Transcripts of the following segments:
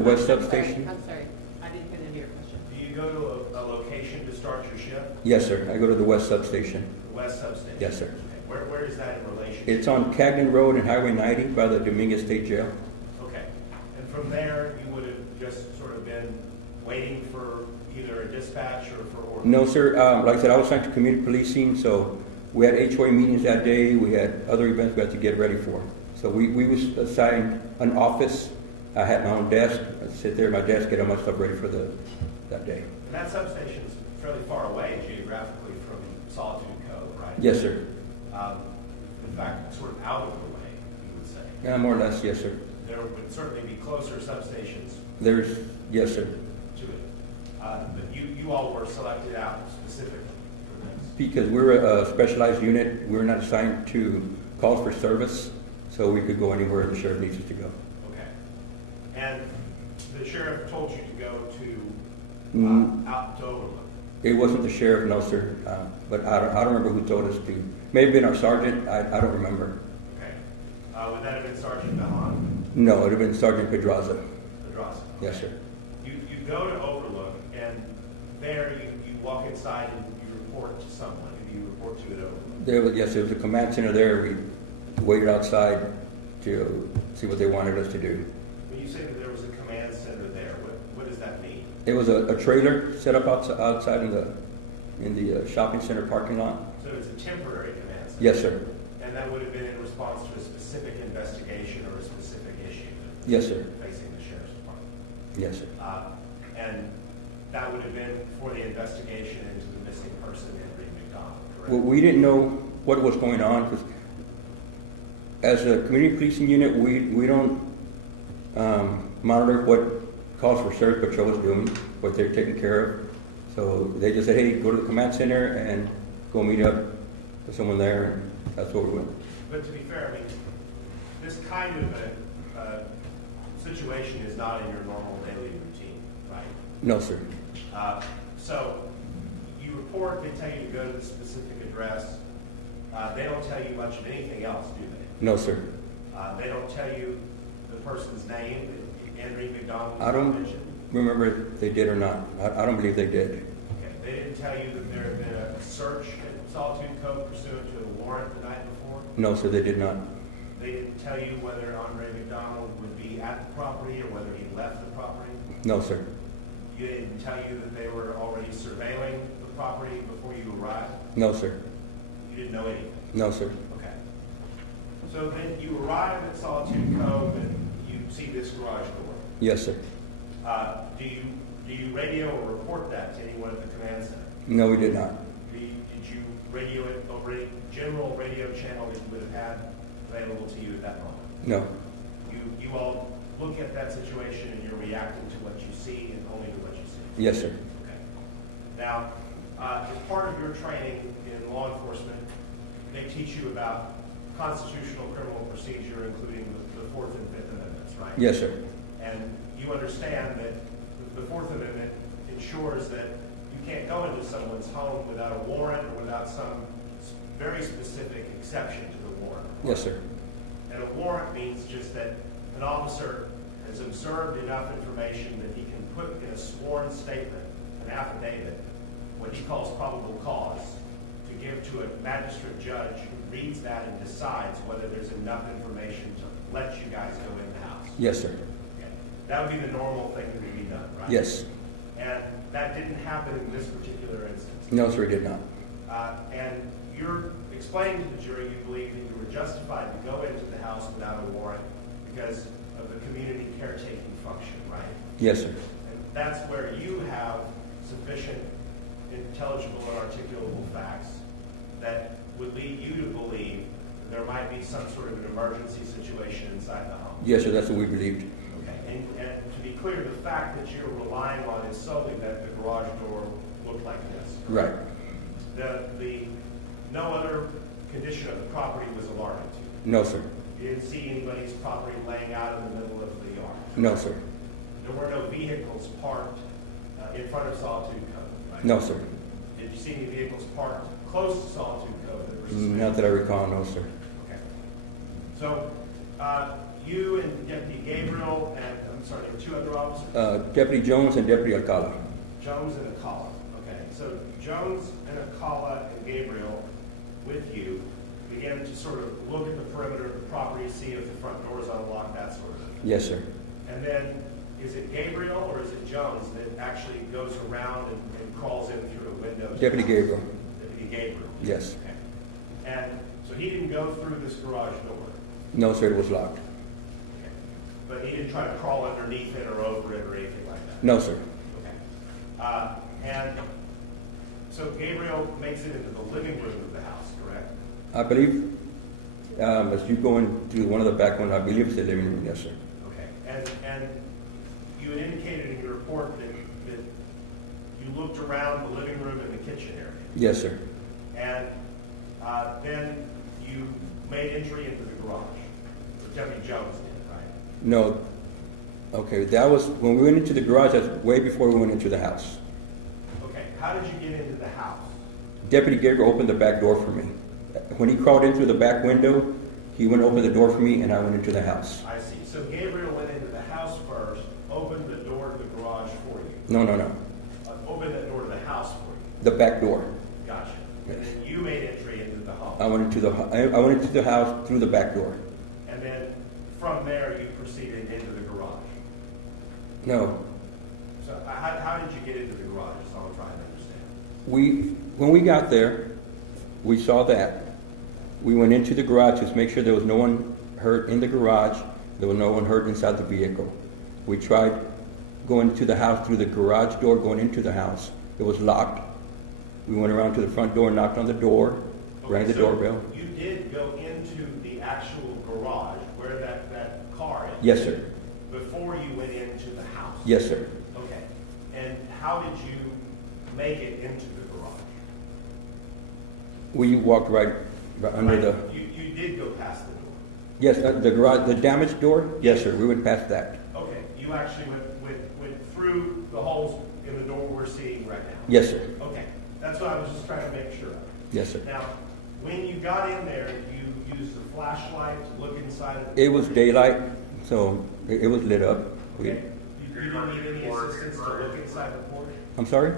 West substation? I'm sorry, I didn't get into your question. Do you go to a location to start your shift? Yes, sir. I go to the West substation. The West Substation? Yes, sir. Okay. Where is that in relation? It's on Cagnon Road and Highway 90 by the Dominguez State Jail. Okay. And from there, you would have just sort of been waiting for either a dispatch or for orders? No, sir. Like I said, I was assigned to community policing, so we had HOA meetings that day. We had other events we had to get ready for. So we was assigned an office. I had my own desk. I'd sit there at my desk, get all my stuff ready for that day. And that substation is fairly far away geographically from Solitude Cove, right? Yes, sir. In fact, sort of out of the way, you would say. Yeah, more or less, yes, sir. There would certainly be closer substations Yes, sir. to it. But you all were selected out specifically for this. Because we're a specialized unit, we're not assigned to calls for service, so we could go anywhere the sheriff needs us to go. Okay. And the sheriff told you to go to out to Overlook. It wasn't the sheriff, no, sir. But I don't remember who told us to. May have been our sergeant. I don't remember. Okay. Would that have been Sergeant Mahon? No, it would have been Sergeant Pedraza. Pedraza? Yes, sir. You go to Overlook, and there you walk inside and you report to someone. Who do you report to at Overlook? There was a command center there. We waited outside to see what they wanted us to do. When you say that there was a command center there, what does that mean? It was a trailer set up outside in the shopping center parking lot. So it's a temporary command center? Yes, sir. And that would have been in response to a specific investigation or a specific issue Yes, sir. facing the sheriff's department? Yes, sir. And that would have been for the investigation into the missing person, Andre McDonald, correct? Well, we didn't know what was going on because as a community policing unit, we don't monitor what calls for service patrol is doing, what they're taking care of. So they just said, hey, go to the command center and go meet up with someone there, and that's what we went. But to be fair, I mean, this kind of a situation is not in your normal daily routine, right? No, sir. So you report, they tell you to go to the specific address. They don't tell you much of anything else, do they? No, sir. They don't tell you the person's name, Andreen McDonald. I don't remember if they did or not. I don't believe they did. Okay. They didn't tell you that there had been a search at Solitude Cove pursuant to a warrant the night before? No, sir, they did not. They didn't tell you whether Andre McDonald would be at the property or whether he left the property? No, sir. You didn't tell you that they were already surveilling the property before you arrived? No, sir. You didn't know anything? No, sir. Okay. So then you arrive at Solitude Cove and you see this garage door. Yes, sir. Do you radio or report that to anyone at the command center? No, we did not. Did you radio it over a general radio channel that you would have had available to you at that moment? No. You all look at that situation and you're reacting to what you see and only to what you see? Yes, sir. Okay. Now, as part of your training in law enforcement, they teach you about constitutional criminal procedure, including the Fourth and Fifth Amendments, right? Yes, sir. And you understand that the Fourth Amendment ensures that you can't go into someone's home without a warrant or without some very specific exception to the warrant. Yes, sir. And a warrant means just that an officer has observed enough information that he can put in a sworn statement, an affidavit, what he calls probable cause, to give to a magistrate judge who reads that and decides whether there's enough information to let you guys go in the house. Yes, sir. Okay. That would be the normal thing that would be done, right? Yes. And that didn't happen in this particular instance. No, sir, it did not. And you're explaining to the jury you believe that you were justified to go into the house without a warrant because of the community caretaking function, right? Yes, sir. And that's where you have sufficient intelligible and articulable facts that would lead you to believe that there might be some sort of an emergency situation inside the home. Yes, sir, that's what we believed. Okay. And to be clear, the fact that you're relying on is solely that the garage door looked like this. Right. No other condition of the property was alarming to you. No, sir. You didn't see anybody's property laying out in the middle of the yard. No, sir. There were no vehicles parked in front of Solitude Cove, right? No, sir. Did you see any vehicles parked close to Solitude Cove that were suspicious? Not that I recall, no, sir. Okay. So you and Deputy Gabriel and I'm sorry, there were two other officers? Deputy Jones and Deputy Alcala. Jones and Acala, okay. So Jones and Acala and Gabriel with you began to sort of look at the perimeter of the property, see if the front door is unlocked, that sort of thing. Yes, sir. And then, is it Gabriel or is it Jones that actually goes around and crawls in through a window? Deputy Gabriel. Deputy Gabriel? Yes. Okay. And so he didn't go through this garage door? No, sir, it was locked. Okay. But he didn't try to crawl underneath it or over it or anything like that? No, sir. Okay. And so Gabriel makes it into the living room of the house, correct? I believe, as you go into one of the back ones, I believe it's the living room, yes, sir. Okay. And you had indicated in your report that you looked around the living room and the kitchen area. Yes, sir. And then you made entry into the garage. Deputy Jones did, right? No. Okay, that was, when we went into the garage, that's way before we went into the house. Okay. How did you get into the house? Deputy Gabriel opened the back door for me. When he crawled in through the back window, he went open the door for me and I went into the house. I see. So Gabriel went into the house first, opened the door to the garage for you. No. Opened that door to the house for you. The back door. Gotcha. Yes. And then you made entry into the home. I went into the house through the back door. And then from there, you proceeded into the garage. No. So how did you get into the garage? That's all I'm trying to understand. When we got there, we saw that. We went into the garage to make sure there was no one hurt in the garage. There was no one hurt inside the vehicle. We tried going to the house through the garage door, going into the house. It was locked. We went around to the front door, knocked on the door, rang the so doorbell. You did go into the actual garage where that car is? Yes, sir. Before you went into the house? Yes, sir. Okay. And how did you make it into the garage? We walked right under the. You did go past the door? Yes, the garage, the damaged door. Yes, sir. We went past that. Okay. You actually went through the holes in the door we're seeing right now? Yes, sir. Okay. That's what I was just trying to make sure of. Yes, sir. Now, when you got in there, you used a flashlight to look inside of the... It was daylight, so it was lit up. Okay. You didn't need any assistance to look inside the porch? I'm sorry?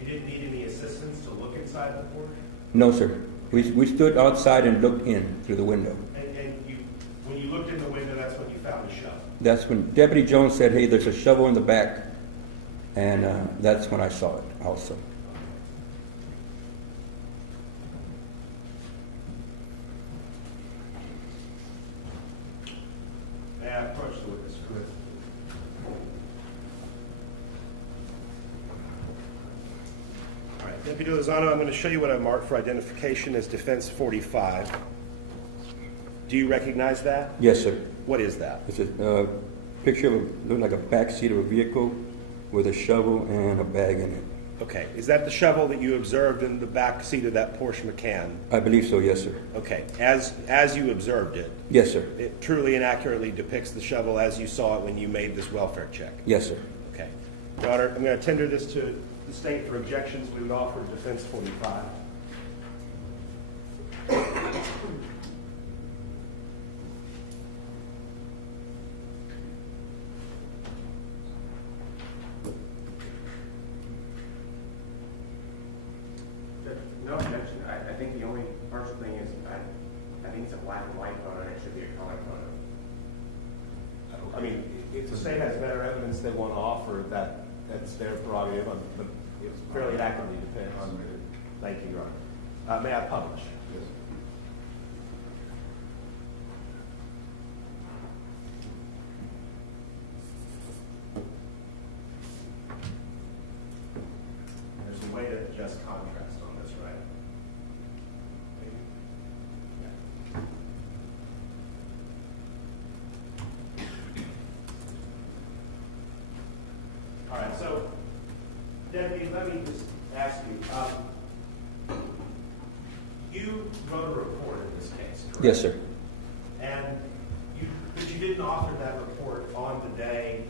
You didn't need any assistance to look inside the porch? No, sir. We stood outside and looked in through the window. And when you looked in the window, that's when you found the shovel? That's when Deputy Jones said, hey, there's a shovel in the back. And that's when I saw it also. May I approach the witness? All right, Deputy Lozano, I'm going to show you what I marked for identification as Defense 45. Do you recognize that? Yes, sir. What is that? It's a picture of looking like a back seat of a vehicle with a shovel and a bag in it. Okay, is that the shovel that you observed in the back seat of that Porsche Macan? I believe so, yes, sir. Okay, as you observed it, Yes, sir. it truly and accurately depicts the shovel as you saw it when you made this welfare check? Yes, sir. Okay. Your Honor, I'm going to tender this to the state for objections. We would offer Defense 45. No objection. I think the only first thing is, I think it's a black and white photo, and it should be a color photo. I mean, if the state has better evidence they want to offer, that's their prerogative, but it fairly accurately depends on. Thank you, Your Honor. May I publish? Yes. There's a way to adjust contrast on this, right? All right, so, Deputy, let me just ask you, you wrote a report in this case, correct? Yes, sir. But you didn't author that report on the day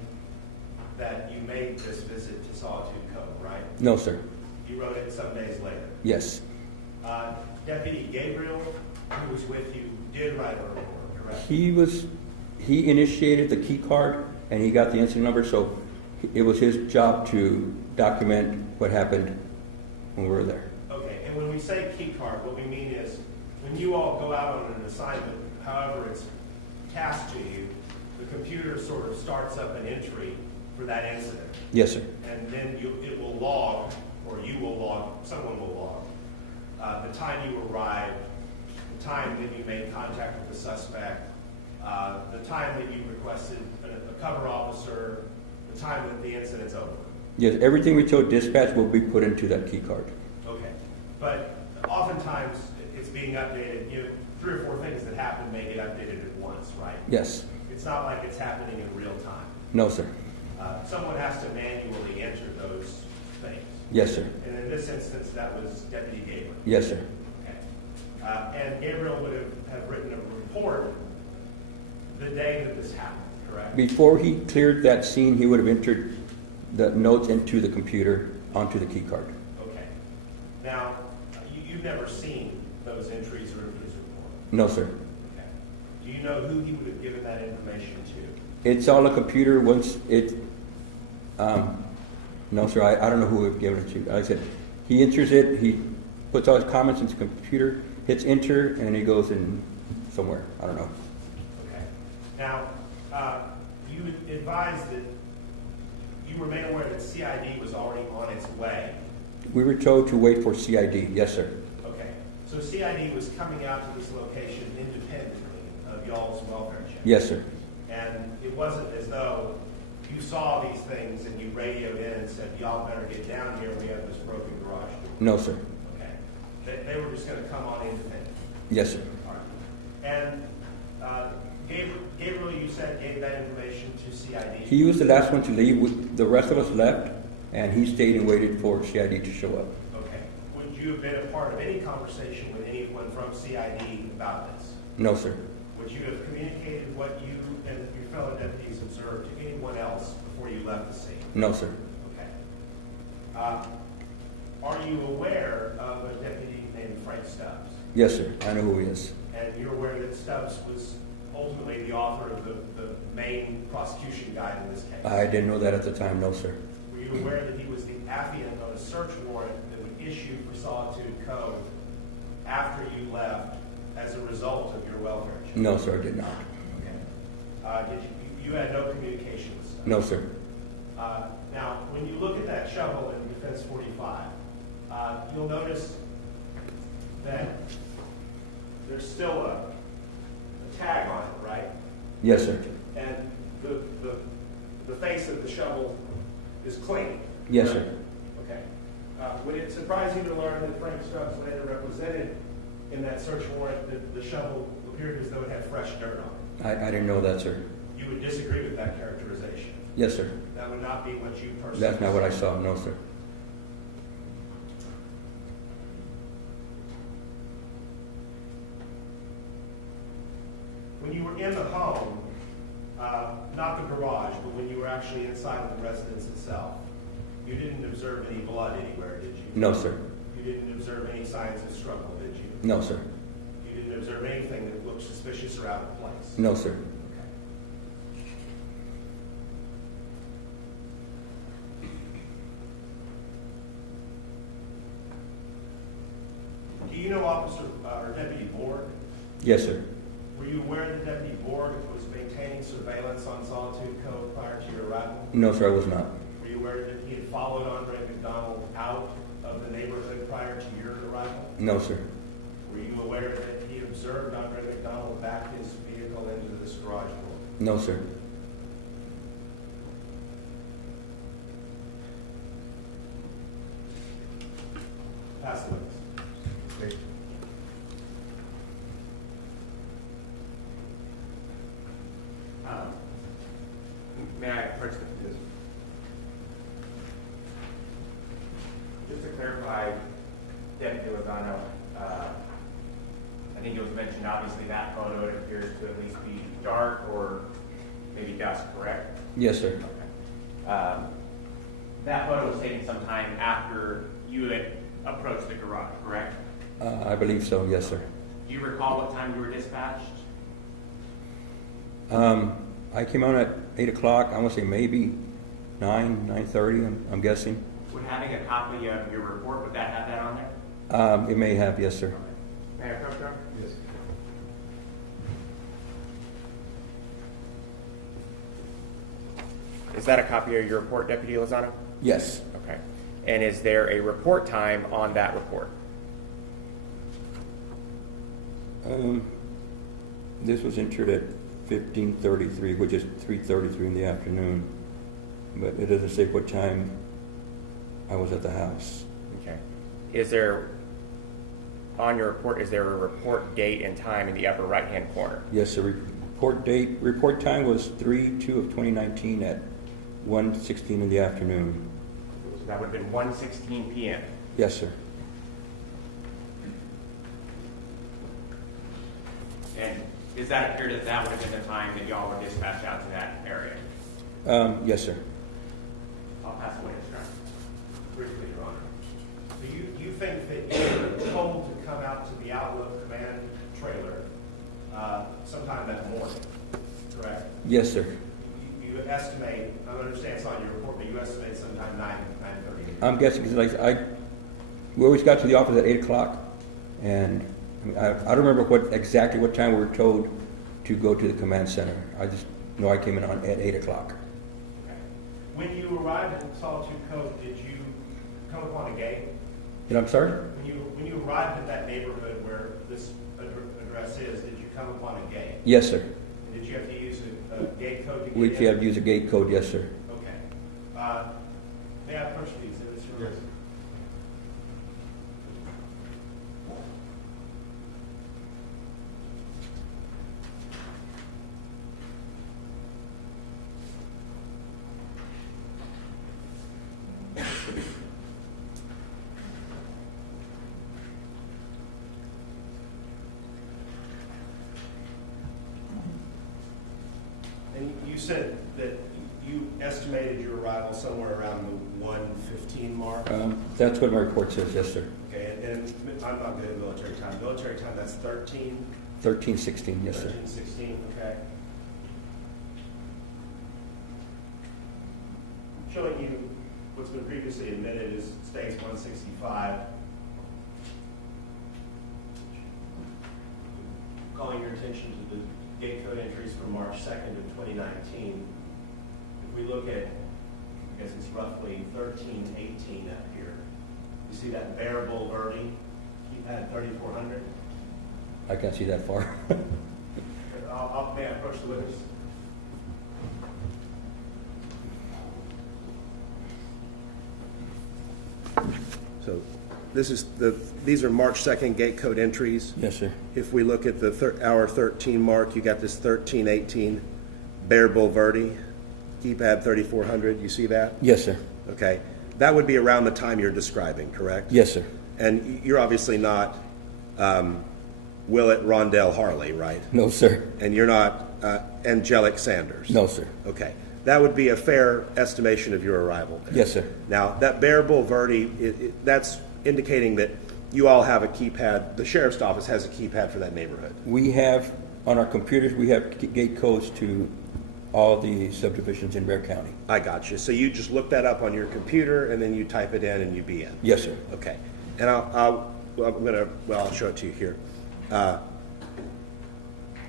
that you made this visit to Solitude Cove, right? No, sir. You wrote it some days later. Yes. Deputy Gabriel, who was with you, did write a report, correct? He initiated the key card and he got the incident number, so it was his job to document what happened when we were there. Okay, and when we say key card, what we mean is, when you all go out on an assignment, however it's tasked to you, the computer sort of starts up an entry for that incident. Yes, sir. And then it will log, or you will log, someone will log, the time you arrived, the time that you made contact with the suspect, the time that you requested a cover officer, the time that the incident's over. Yes, everything we told dispatch will be put into that key card. Okay, but oftentimes it's being updated, 3 or 4 things that happen may get updated at once, right? Yes. It's not like it's happening in real time. No, sir. Someone has to manually enter those things. Yes, sir. And in this instance, that was Deputy Gabriel. Yes, sir. Okay. And Gabriel would have written a report the day that this happened, correct? Before he cleared that scene, he would have entered the notes into the computer onto the key card. Okay. Now, you've never seen those entries or his report? No, sir. Okay. Do you know who he would have given that information to? It's all a computer. Once it, no, sir. I don't know who we've given it to. Like I said, he enters it. He puts all his comments into the computer, hits enter, and he goes in somewhere. I don't know. Okay. Now, you advised that you were made aware that CID was already on its way. We were told to wait for CID. Yes, sir. Okay. So CID was coming out to this location independently of y'all's welfare check. Yes, sir. And it wasn't as though you saw these things and you radioed in and said, y'all better get down here, we have this broken garage door. No, sir. Okay. They were just going to come on independently. Yes, sir. All right. And Gabriel, you said, gave that information to CID? He was the last one to leave. The rest of us left, and he stayed and waited for CID to show up. Okay. Would you have been a part of any conversation with anyone from CID about this? No, sir. Would you have communicated what you and your fellow deputies observed to anyone else before you left the scene? No, sir. Okay. Are you aware of a deputy named Frank Stubbs? Yes, sir. I know who he is. And you're aware that Stubbs was ultimately the author of the main prosecution guide in this case? I didn't know that at the time. No, sir. Were you aware that he was the affiant on a search warrant that would issue for Solitude Cove after you left as a result of your welfare check? No, sir. I did not. Okay. Did you had no communication with Stubbs? No, sir. Now, when you look at that shovel in Defense 45, you'll notice that there's still a tag on it, right? Yes, sir. And the face of the shovel is clean. Yes, sir. Okay. Would it surprise you to learn that Frank Stubbs later represented in that search warrant that the shovel appeared as though it had fresh dirt on it? I didn't know that, sir. You would disagree with that characterization? Yes, sir. That would not be what you personally That's not what I saw. No, sir. When you were in the home, not the garage, but when you were actually inside of the residence itself, you didn't observe any blood anywhere, did you? No, sir. You didn't observe any signs of struggle, did you? No, sir. You didn't observe anything that looked suspicious or out of place? No, sir. Okay. Do you know Officer or Deputy Borg? Yes, sir. Were you aware that Deputy Borg was maintaining surveillance on Solitude Cove prior to your arrival? No, sir. I was not. Were you aware that he had followed Andre McDonald out of the neighborhood prior to your arrival? No, sir. Were you aware that he observed Andre McDonald back his vehicle into this garage door? No, sir. Pass the witness. May I approach this? Just to clarify, Deputy Lozano, I think it was mentioned, obviously, that photo, it appears to at least be dark or maybe dusk, correct? Yes, sir. Okay. That photo was taken sometime after you had approached the garage, correct? I believe so. Yes, sir. Do you recall what time you were dispatched? I came out at 8 o'clock, I want to say maybe 9:30, I'm guessing. Would having a copy of your report, would that have that on there? It may have, yes, sir. May I approach, sir? Yes. Is that a copy of your report, Deputy Lozano? Yes. Okay. And is there a report time on that report? This was entered at 15:33, which is 3:33 in the afternoon. But it doesn't say what time I was at the house. Okay. Is there, on your report, is there a report date and time in the upper right-hand corner? Yes, the report time was 3/2 of 2019 at 1:16 in the afternoon. So that would have been 1:16 p.m. Yes, sir. And is that appear that that would have been the time that y'all were dispatched out to that area? Yes, sir. I'll pass the witness, Your Honor. Briefly, Your Honor. Do you think that you were told to come out to the Outlook Command trailer sometime that morning, correct? Yes, sir. You estimate, I understand it's not your report, but you estimate sometime 9:30. I'm guessing because we always got to the office at 8 o'clock, and I don't remember exactly what time we were told to go to the command center. I just know I came in at 8 o'clock. When you arrived in Sawtooth Cove, did you come upon a gate? And I'm sorry? When you arrived in that neighborhood where this address is, did you come upon a gate? Yes, sir. And did you have to use a gate code to get We in? have to use a gate code, yes, sir. Okay. May I approach the exhibits? Your Honor? Yes. And you said that you estimated your arrival somewhere around the 1:15 mark? That's what my report says, yes, sir. Okay, and I'm not good at military time. Military time, that's 13? 13:16, yes, sir. 13:16, okay. Showing you what's been previously admitted is states 165. Calling your attention to the gate code entries for March 2nd of 2019. If we look at, I guess it's roughly 1318 up here. You see that bearable Verde keypad 3400? I can't see that far. May I approach the witness? So these are March 2nd gate code entries. Yes, sir. If we look at the hour 13 mark, you got this 1318 bearable Verde keypad 3400. You see that? Yes, sir. Okay. That would be around the time you're describing, correct? Yes, sir. And you're obviously not Willett Rondell Harley, right? No, sir. And you're not Angelic Sanders? No, sir. Okay. That would be a fair estimation of your arrival there. Yes, sir. Now, that bearable Verde, that's indicating that you all have a keypad, the sheriff's office has a keypad for that neighborhood. We have, on our computers, we have gate codes to all the subdivisions in Bexar County. I got you. So you just look that up on your computer and then you type it in and you be in? Yes, sir. Okay. And I'll show it to you here.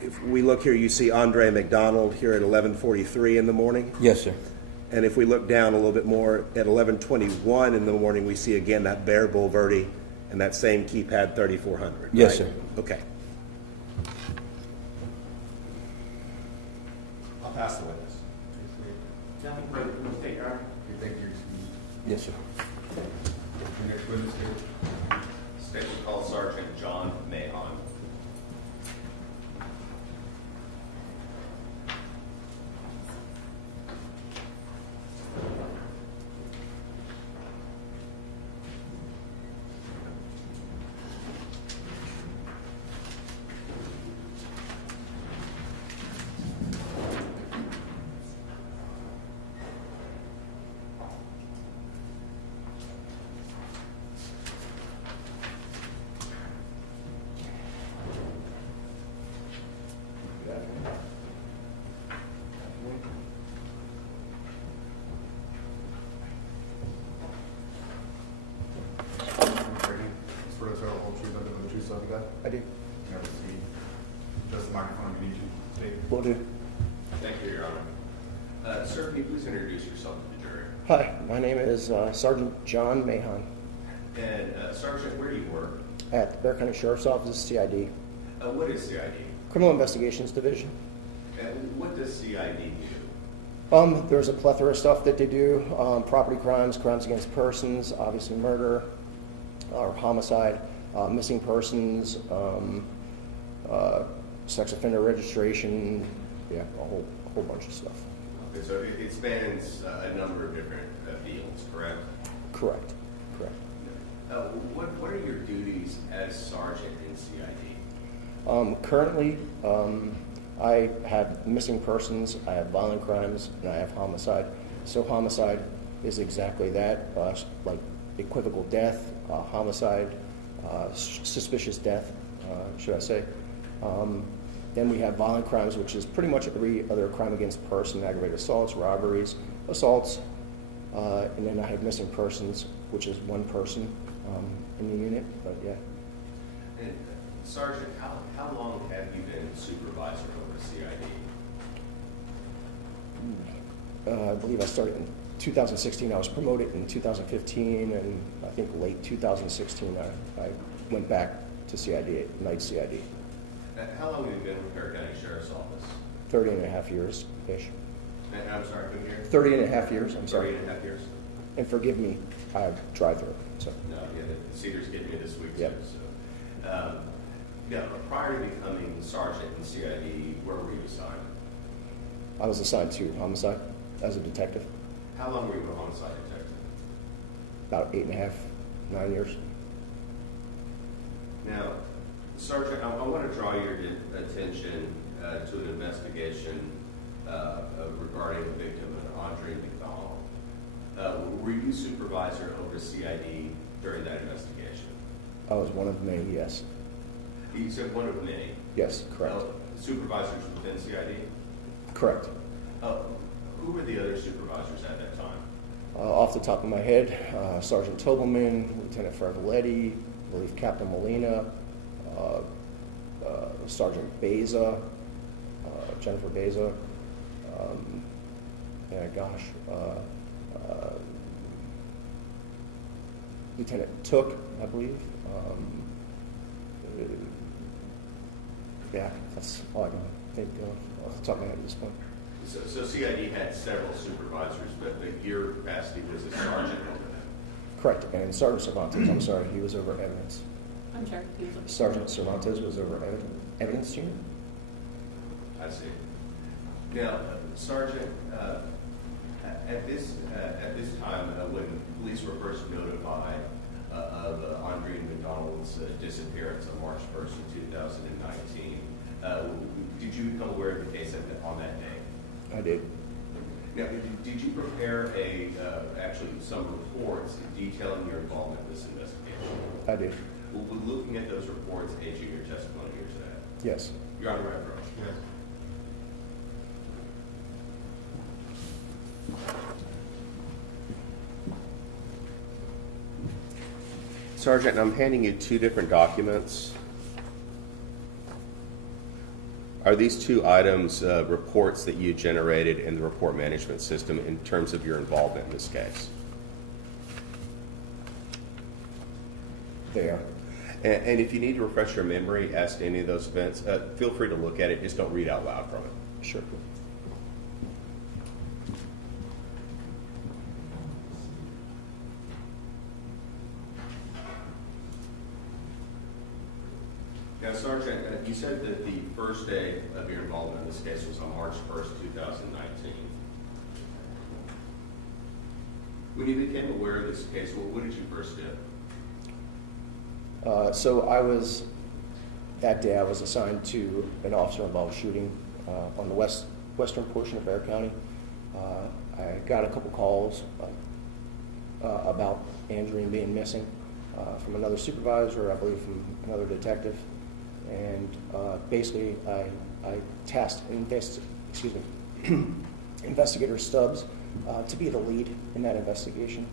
If we look here, you see Andre McDonald here at 11:43 in the morning. Yes, sir. And if we look down a little bit more, at 11:21 in the morning, we see again that bearable Verde and that same keypad 3400. Yes, right? sir. Okay. I'll pass the witness. Nothing further from the state, Your Honor. Thank you. Yes, sir. The next witness here. Special Call Sergeant John Mahon. I do. Never see. Just the microphone, we need you. Steve. Will do. Thank you, Your Honor. Sir, can you please introduce yourself to the jury? Hi, my name is Sergeant John Mahon And Sergeant, where do you work? at the Bear County Sheriff's Office, CID, What is CID? Criminal Investigations Division. And what does CID do? There's a plethora of stuff that they do, property crimes, crimes against persons, obviously murder or homicide, missing persons, sex offender registration, yeah, a whole bunch of stuff. Okay, so it spans a number of different fields, correct? Correct. What are your duties as sergeant in CID? Currently, I have missing persons, I have violent crimes, and I have homicide. So homicide is exactly that, like equivocal death, homicide, suspicious death, should I say. Then we have violent crimes, which is pretty much every other crime against person, aggravated assaults, robberies, assaults. And then I have missing persons, which is one person in the unit, but yeah. And Sergeant, how long have you been supervisor over CID? I believe I started in 2016. I was promoted in 2015, and I think late 2016 I went back to CID, night CID. How long have you been with Bear County Sheriff's Office? 30 and a half years-ish. And I'm sorry, I couldn't hear. 30 and a half years, I'm 30 sorry. and a half years? And forgive me, I drive through, so. No, yeah, the Cedar's getting me this week too, Yep. so. Now, prior to becoming sergeant in CID, where were you assigned? I was assigned to homicide as a detective, How long were you a homicide detective? about 8.5, 9 years. Now, Sergeant, I want to draw your attention to an investigation regarding the victim, Andre McDonald. Were you supervisor over CID during that investigation? I was one of many, yes. You said one of many. Yes, correct. Supervisors within CID? Correct. Who were the other supervisors at that time? Off the top of my head, Sergeant Tobelman, Lieutenant Fergoletti, I believe Captain Molina, Sergeant Beza, Jennifer Beza, Lieutenant Took, I believe. Yeah, that's all I can think of off the top of my head at this point. So CID had several supervisors, but your capacity was a sergeant over them. Correct, and Sergeant Cervantes, I'm sorry, he was over evidence. I'm sorry. Sergeant Cervantes was over evidence unit. I see. Now, Sergeant, at this time, when police were first notified of Andreen McDonald's disappearance on March 1st, 2019, did you become aware of the case on that day? I did. Now, did you prepare actually some reports detailing your involvement in this investigation? I did. Would looking at those reports aid you in your testimony here today? Yes. You're on the right road. Yes. Sergeant, I'm handing you two different documents. Are these two items reports that you generated in the report management system in terms of your involvement in this case? They are. And if you need to refresh your memory as to any of those events, feel free to look at it. Just don't read out loud from it. Sure. Now, Sergeant, you said that the first day of your involvement in this case was on March 1st, 2019. When you became aware of this case, what did you first do? That day I was assigned to an officer-involved shooting on the western portion of Bear County. I got a couple calls about Andreen being missing from another supervisor, I believe from another detective. And basically I tasked Investigator Stubbs to be the lead in that investigation.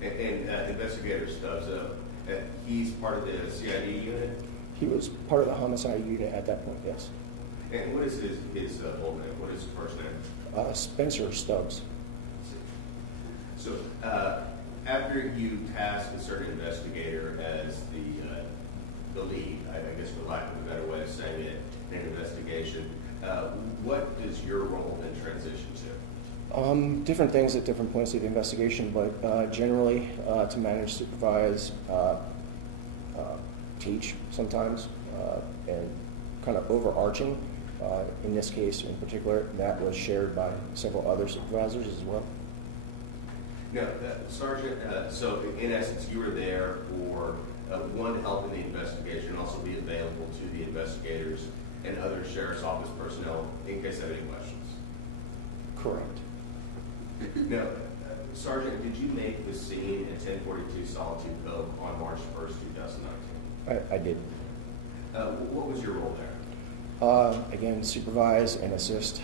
And Investigator Stubbs, he's part of the CID unit? He was part of the homicide unit at that point, yes. And what is his full name? What is his first name? Spencer Stubbs. So, after you tasked a certain investigator as the lead, I guess for lack of a better way of saying it, in an investigation, what is your role in transition to? Different things at different points of the investigation, but generally to manage, supervise, teach sometimes, and kind of overarching. In this case in particular, that was shared by several other supervisors as well. Now, Sergeant, so in essence, you were there for one, to help in the investigation, also be available to the investigators and other sheriff's office personnel in case they have any questions. Correct. Now, Sergeant, did you make the scene at 1042 Solitude Cove on March 1st, 2019? I did. What was your role there? Again, supervise and assist,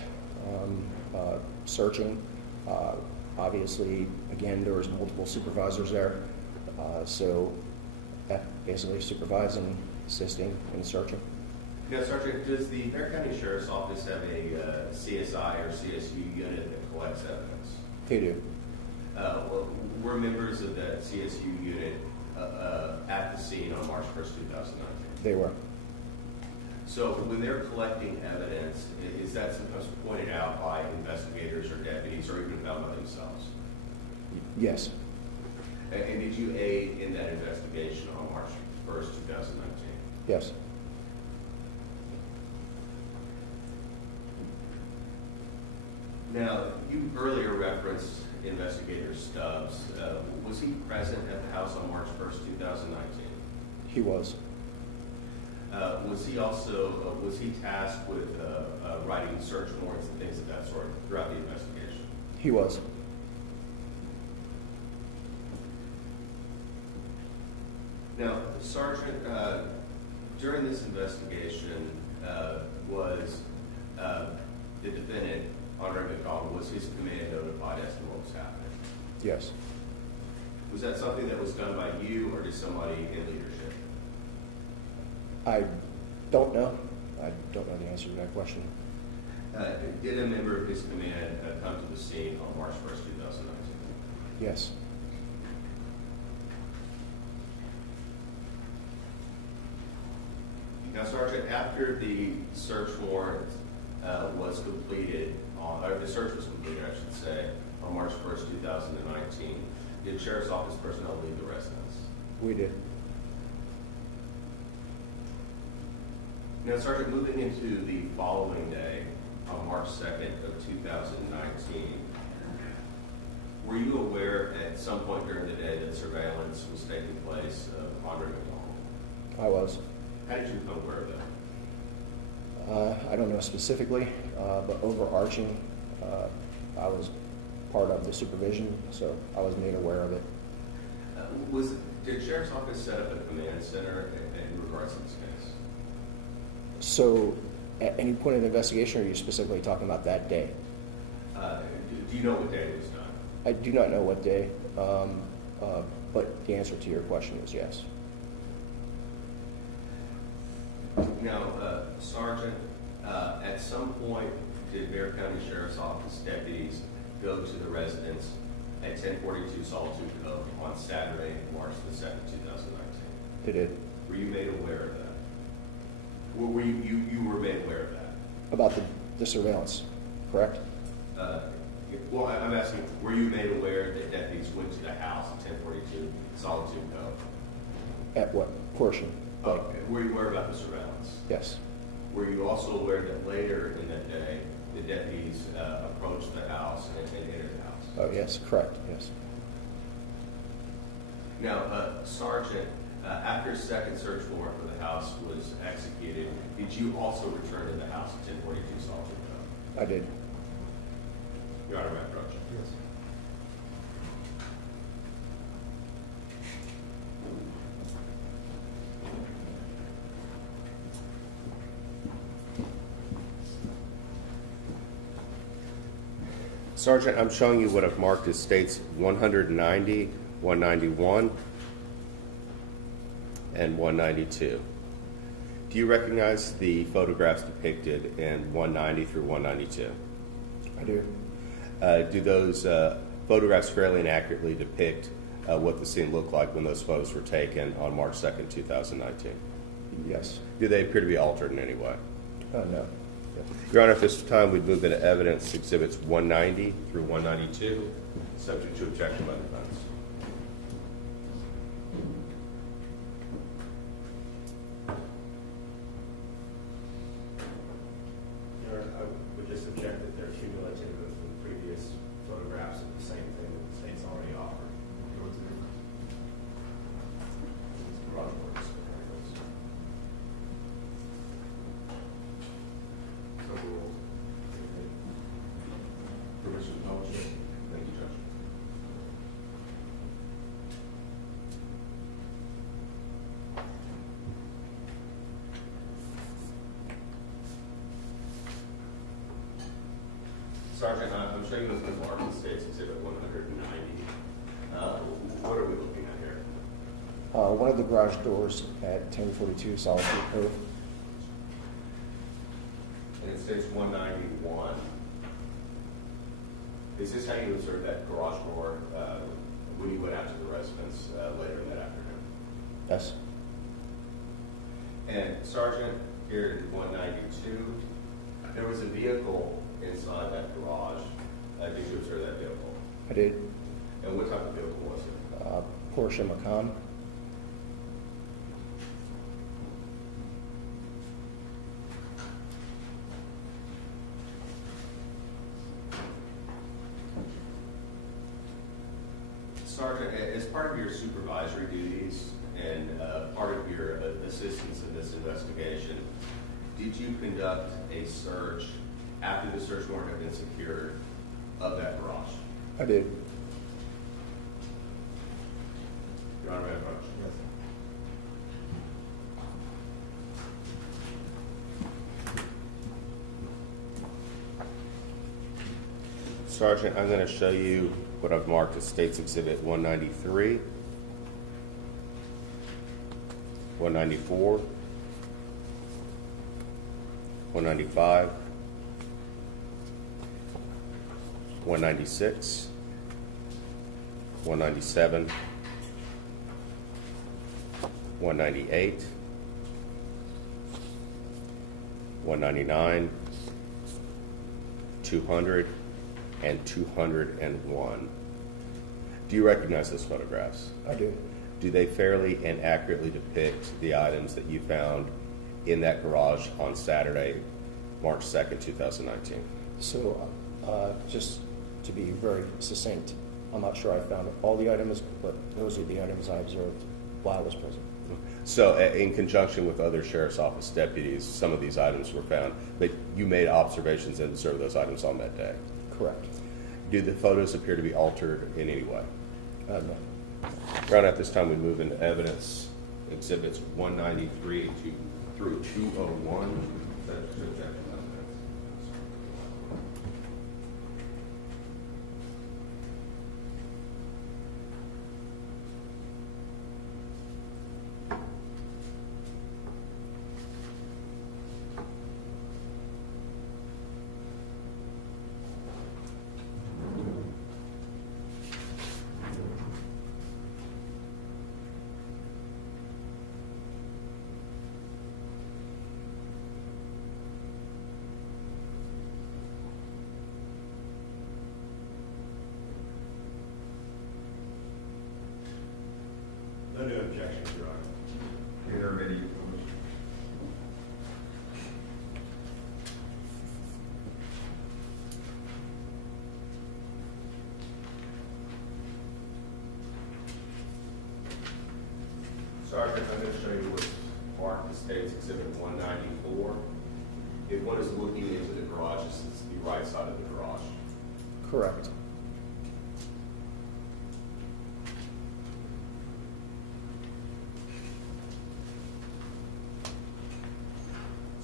searching. Obviously, again, there was multiple supervisors there, so basically supervising, assisting, and searching. Now, Sergeant, does the Bear County Sheriff's Office have a CSI or CSU unit that collects evidence? They do. Were members of that CSU unit at the scene on March 1st, 2019? They were. So when they're collecting evidence, is that sometimes pointed out by investigators or deputies or even found by themselves? Yes. And did you aid in that investigation on March 1st, 2019? Yes. Now, you earlier referenced Investigator Stubbs. Was he present at the house on March 1st, 2019? He was. Was he tasked with writing search warrants and things of that sort throughout the investigation? He was. Now, Sergeant, during this investigation, was the defendant, Andre McDonald, was his command notified as to what was happening? Yes. Was that something that was done by you or just somebody in leadership? I don't know. I don't know the answer to that question. Did a member of his command come to the scene on March 1st, 2019? Yes. Now, Sergeant, after the search warrant was completed, or the search was completed, I should say, on March 1st, 2019, did Sheriff's Office personnel leave the residence? We did. Now, Sergeant, moving into the following day, on March 2nd of 2019, were you aware at some point during the day that surveillance was taking place of Andre McDonald? I was. How did you become aware of that? I don't know specifically, but overarching, I was part of the supervision, so I was made aware of it. Did Sheriff's Office set up a command center in regards to this case? So, at any point in the investigation, or are you specifically talking about that day? Do you know what day it was done? I do not know what day, but the answer to your question is yes. Now, Sergeant, at some point, did Bear County Sheriff's Office deputies go to the residence at 1042 Solitude Cove on Saturday, March the 2nd, 2019? They did. Were you made aware of that? Were you were made aware of that? About the surveillance, correct? Well, I'm asking, were you made aware that deputies went to the house at 1042 Solitude Cove? At what portion? Like, Were you aware about the surveillance? yes. Were you also aware that later in that day, the deputies approached the house and entered the house? Oh, yes, correct, yes. Now, Sergeant, after a second search warrant for the house was executed, did you also return to the house at 1042 Solitude Cove? I did. Your Honor, may I approach? Yes. Sergeant, I'm showing you what I've marked as states 190, 191, and 192. Do you recognize the photographs depicted in 190 through 192? I do. Do those photographs fairly and accurately depict what the scene looked like when those photos were taken on March 2nd, 2019? Yes. Do they appear to be altered in any way? No. Your Honor, at this time, we'd move into evidence exhibits 190 through 192, subject to objection by the defense. Your Honor, I would just object that they're cumulative of the previous photographs of the same thing that the state's already offered. What's the difference? It's garage doors. So we'll permission to publish it. Thank you, Judge. Sergeant, I'm showing you this Martin States Exhibit 190. What are we looking at here? One of the garage doors at 1042 Solid Creek Cove. And it states 191. Is this how you observed that garage door when you went out to the residence later that afternoon? Yes. And Sergeant, here in 192, there was a vehicle inside that garage. Did you observe that vehicle? I did. And what type of vehicle was it? Porsche Mahon. Sergeant, as part of your supervisory duties and part of your assistance in this investigation, did you conduct a search after the search warrant had been secured of that garage? I did. Your Honor, may I approach? Yes. Sergeant, I'm going to show you what I've marked as State's Exhibit 193, 194, 195, 196, 197, 198, 199, 200, and 201. Do you recognize those photographs? I do. Do they fairly and accurately depict the items that you found in that garage on Saturday, March 2nd, 2019? So, just to be very succinct, I'm not sure I found all the items, but those are the items I observed while I was present. So in conjunction with other sheriff's office deputies, some of these items were found, but you made observations and observed those items on that day. Correct. Do the photos appear to be altered in any way? No. Your Honor, at this time we move into evidence exhibits 193 through 201. Subject to objection. No new objections, Your Honor. Are there any Sergeant, I'm going to show you what's marked as State's Exhibit 194. If one is looking into the garage, this is the right side of the garage. Correct.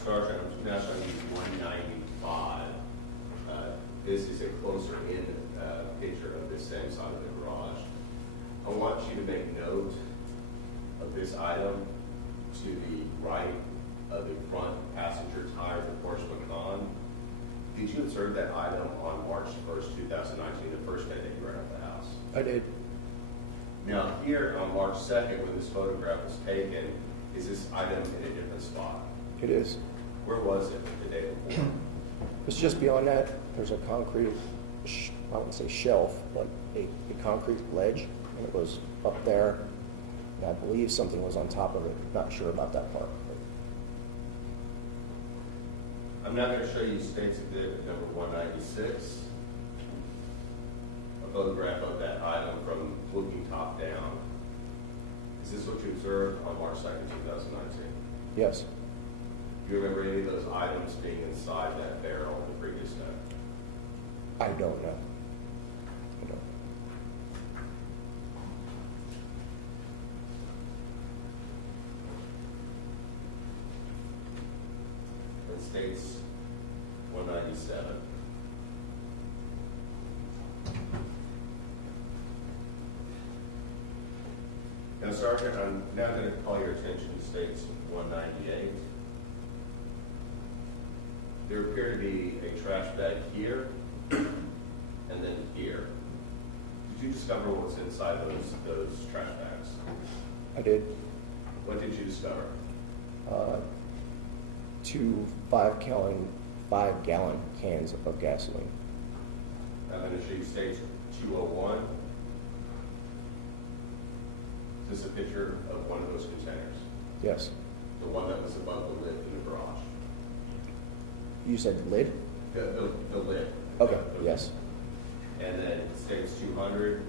Sergeant, I'm now showing you 195. This is a closer in picture of this same side of the garage. I want you to make note of this item to the right of the front passenger tire of the Porsche Macan. Did you observe that item on March 1st, 2019, the first day that you were at the house? I did. Now, here on March 2nd, when this photograph was taken, is this item in a different spot? It is. Where was it the day before? It's just beyond that. There's a concrete, I wouldn't say shelf, but a concrete ledge, and it was up there. And I believe something was on top of it. Not sure about that part. I'm now going to show you State's Exhibit number 196, a photograph of that item from looking top down. Is this what you observed on March 2nd, 2019? Yes, Do you remember any of those items being inside that barrel the previous day? I don't know. I don't. It states 197. Now, Sergeant, I'm now going to call your attention to states 198. There appear to be a trash bag here and then here. Did you discover what's inside those trash bags? I did. What did you discover? 2 5-gallon cans of gasoline. I'm going to show you stage 201. Is this a picture of one of those containers? Yes. The one that was above the lid in the garage? You said lid? The lid. Okay, The- yes. And then stage 200.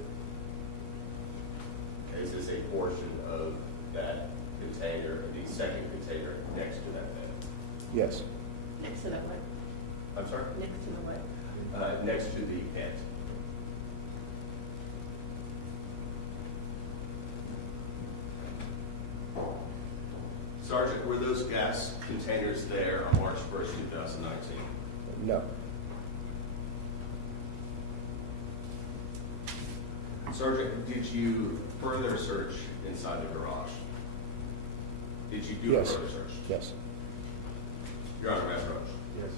Is this a portion of that container, the second container next to that bed? Yes. Next to the what? I'm sorry? Next to the what? Next to the pit. Sergeant, were those gas containers there on March 1st, 2019? No. Sergeant, did you further search inside the garage? Did you do Yes. a further search? Yes. Your Honor, Master Roach. Yes.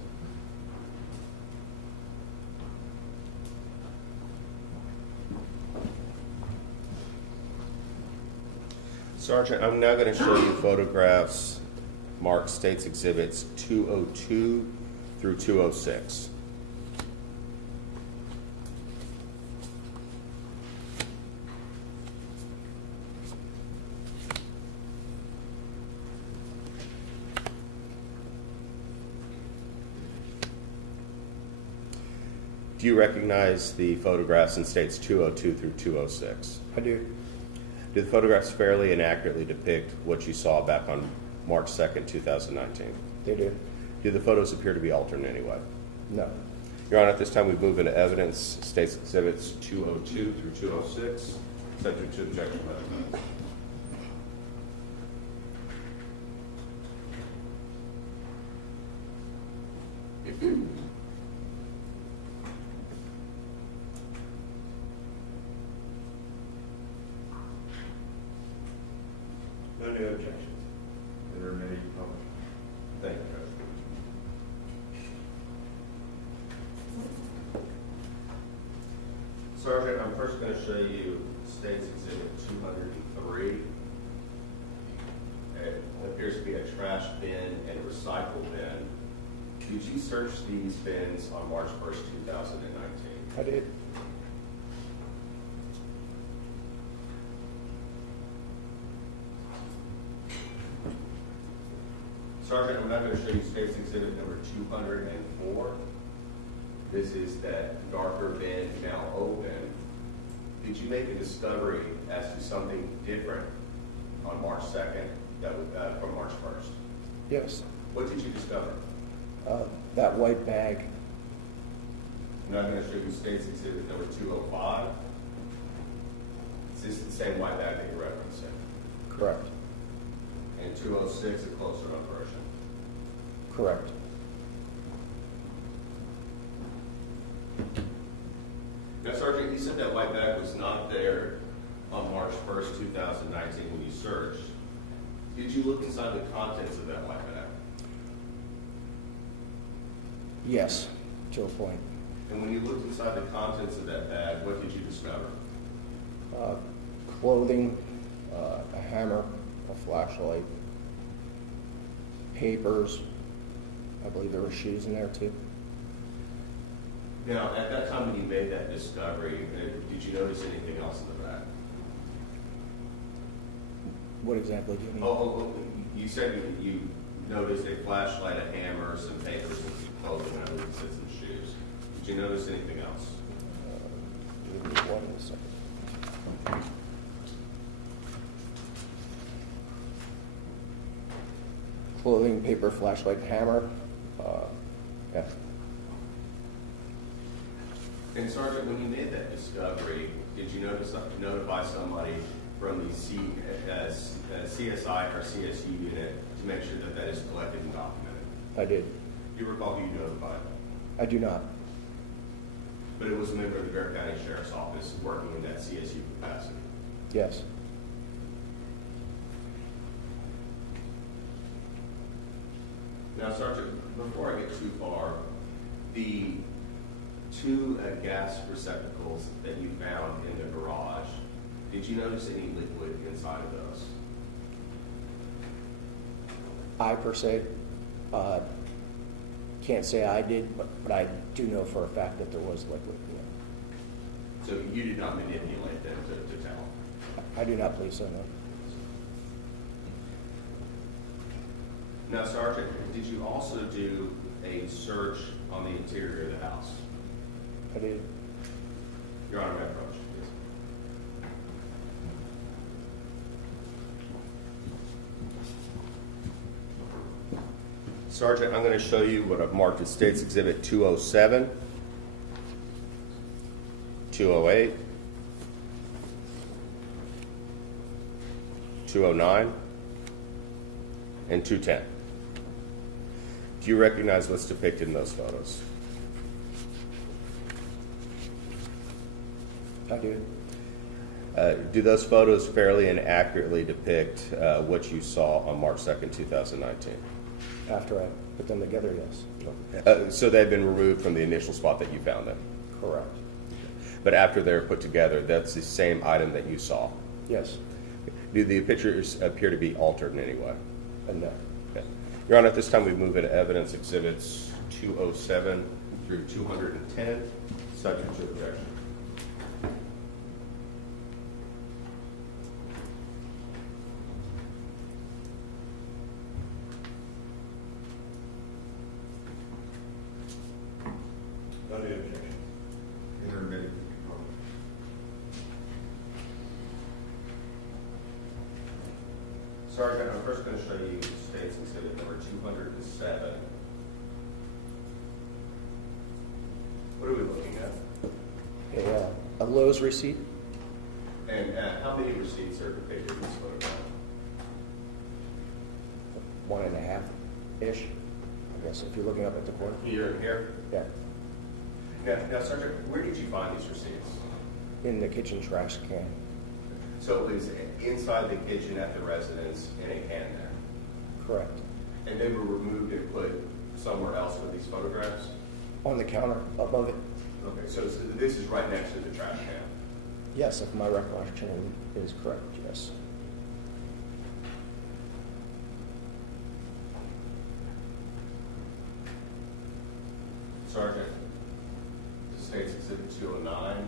Sergeant, I'm now going to show you photographs marked States Exhibits 202 through 206. Do you recognize the photographs in States 202 through 206? I do. Do the photographs fairly and accurately depict what you saw back on March 2nd, 2019? They do. Do the photos appear to be altered in any way? No. Your Honor, at this time we move into evidence, States Exhibits 202 through 206, subject to objection by the defense. No new objections. There are many public. Thank you, Judge. Sergeant, I'm first going to show you States Exhibit 203. It appears to be a trash bin and a recycle bin. Did you search these bins on March 1st, 2019? I did. Sergeant, I'm now going to show you States Exhibit number 204. This is that darker bin now open. Did you make a discovery as to something different on March 2nd that was, from March 1st? Yes. What did you discover? That white bag. And I'm going to show you States Exhibit number 205. Is this the same white bag that you're referencing? Correct. And 206, a closer up version. Correct. Now, Sergeant, you said that white bag was not there on March 1st, 2019 when you searched. Did you look inside the contents of that white bag? Yes, to a point. And when you looked inside the contents of that bag, what did you discover? Clothing, a hammer, a flashlight, papers. I believe there were shoes in there too. Now, at that time when you made that discovery, did you notice anything else in the bag? What exactly do you mean? You said you noticed a flashlight, a hammer, some papers, and some clothing, and I believe you said some shoes. Did you notice anything else? Give me 1 second. Clothing, paper, flashlight, hammer. Yeah. And Sergeant, when you made that discovery, did you notify somebody from the CSI or CSU unit to make sure that that is collected and documented? I did. Do you recall who you notified? I do not. But it was a member of the Bear County Sheriff's Office working in that CSU capacity. Yes. Now, Sergeant, before I get too far, the two gas receptacles that you found in the garage, did you notice any liquid inside of those? I per se can't say I did, but I do know for a fact that there was liquid. Yeah. So you did not manipulate them to tell? I do not believe so, no. Now, Sergeant, did you also do a search on the interior of the house? I did. Your Honor, may I approach? Yes. Sergeant, I'm going to show you what I've marked as State's Exhibit 207, 208, 209, and 210. Do you recognize what's depicted in those photos? I do. Do those photos fairly and accurately depict what you saw on March 2nd, 2019? After I put them together, yes. So they've been removed from the initial spot that you found them? Correct. But after they're put together, that's the same item that you saw? Yes. Do the pictures appear to be altered in any way? No. Okay. Your Honor, at this time we move into evidence exhibits 207 through 210, subject to objection. None of the objection. Intermittent. Sergeant, I'm first going to show you State's Exhibit number 207. What are we looking at? A Lowe's receipt. And how many receipts are depicted in this photograph? 1.5-ish, I guess, if you're looking up at the corner. Here and here? Yeah. Now, Sergeant, where did you find these receipts? In the kitchen trash can. So it was inside the kitchen at the residence in a can there? Correct. And they were removed and put somewhere else with these photographs? On the counter above it. Okay, so this is right next to the trash can? Yes, if my recollection is correct, yes. Sergeant, this is State's Exhibit 209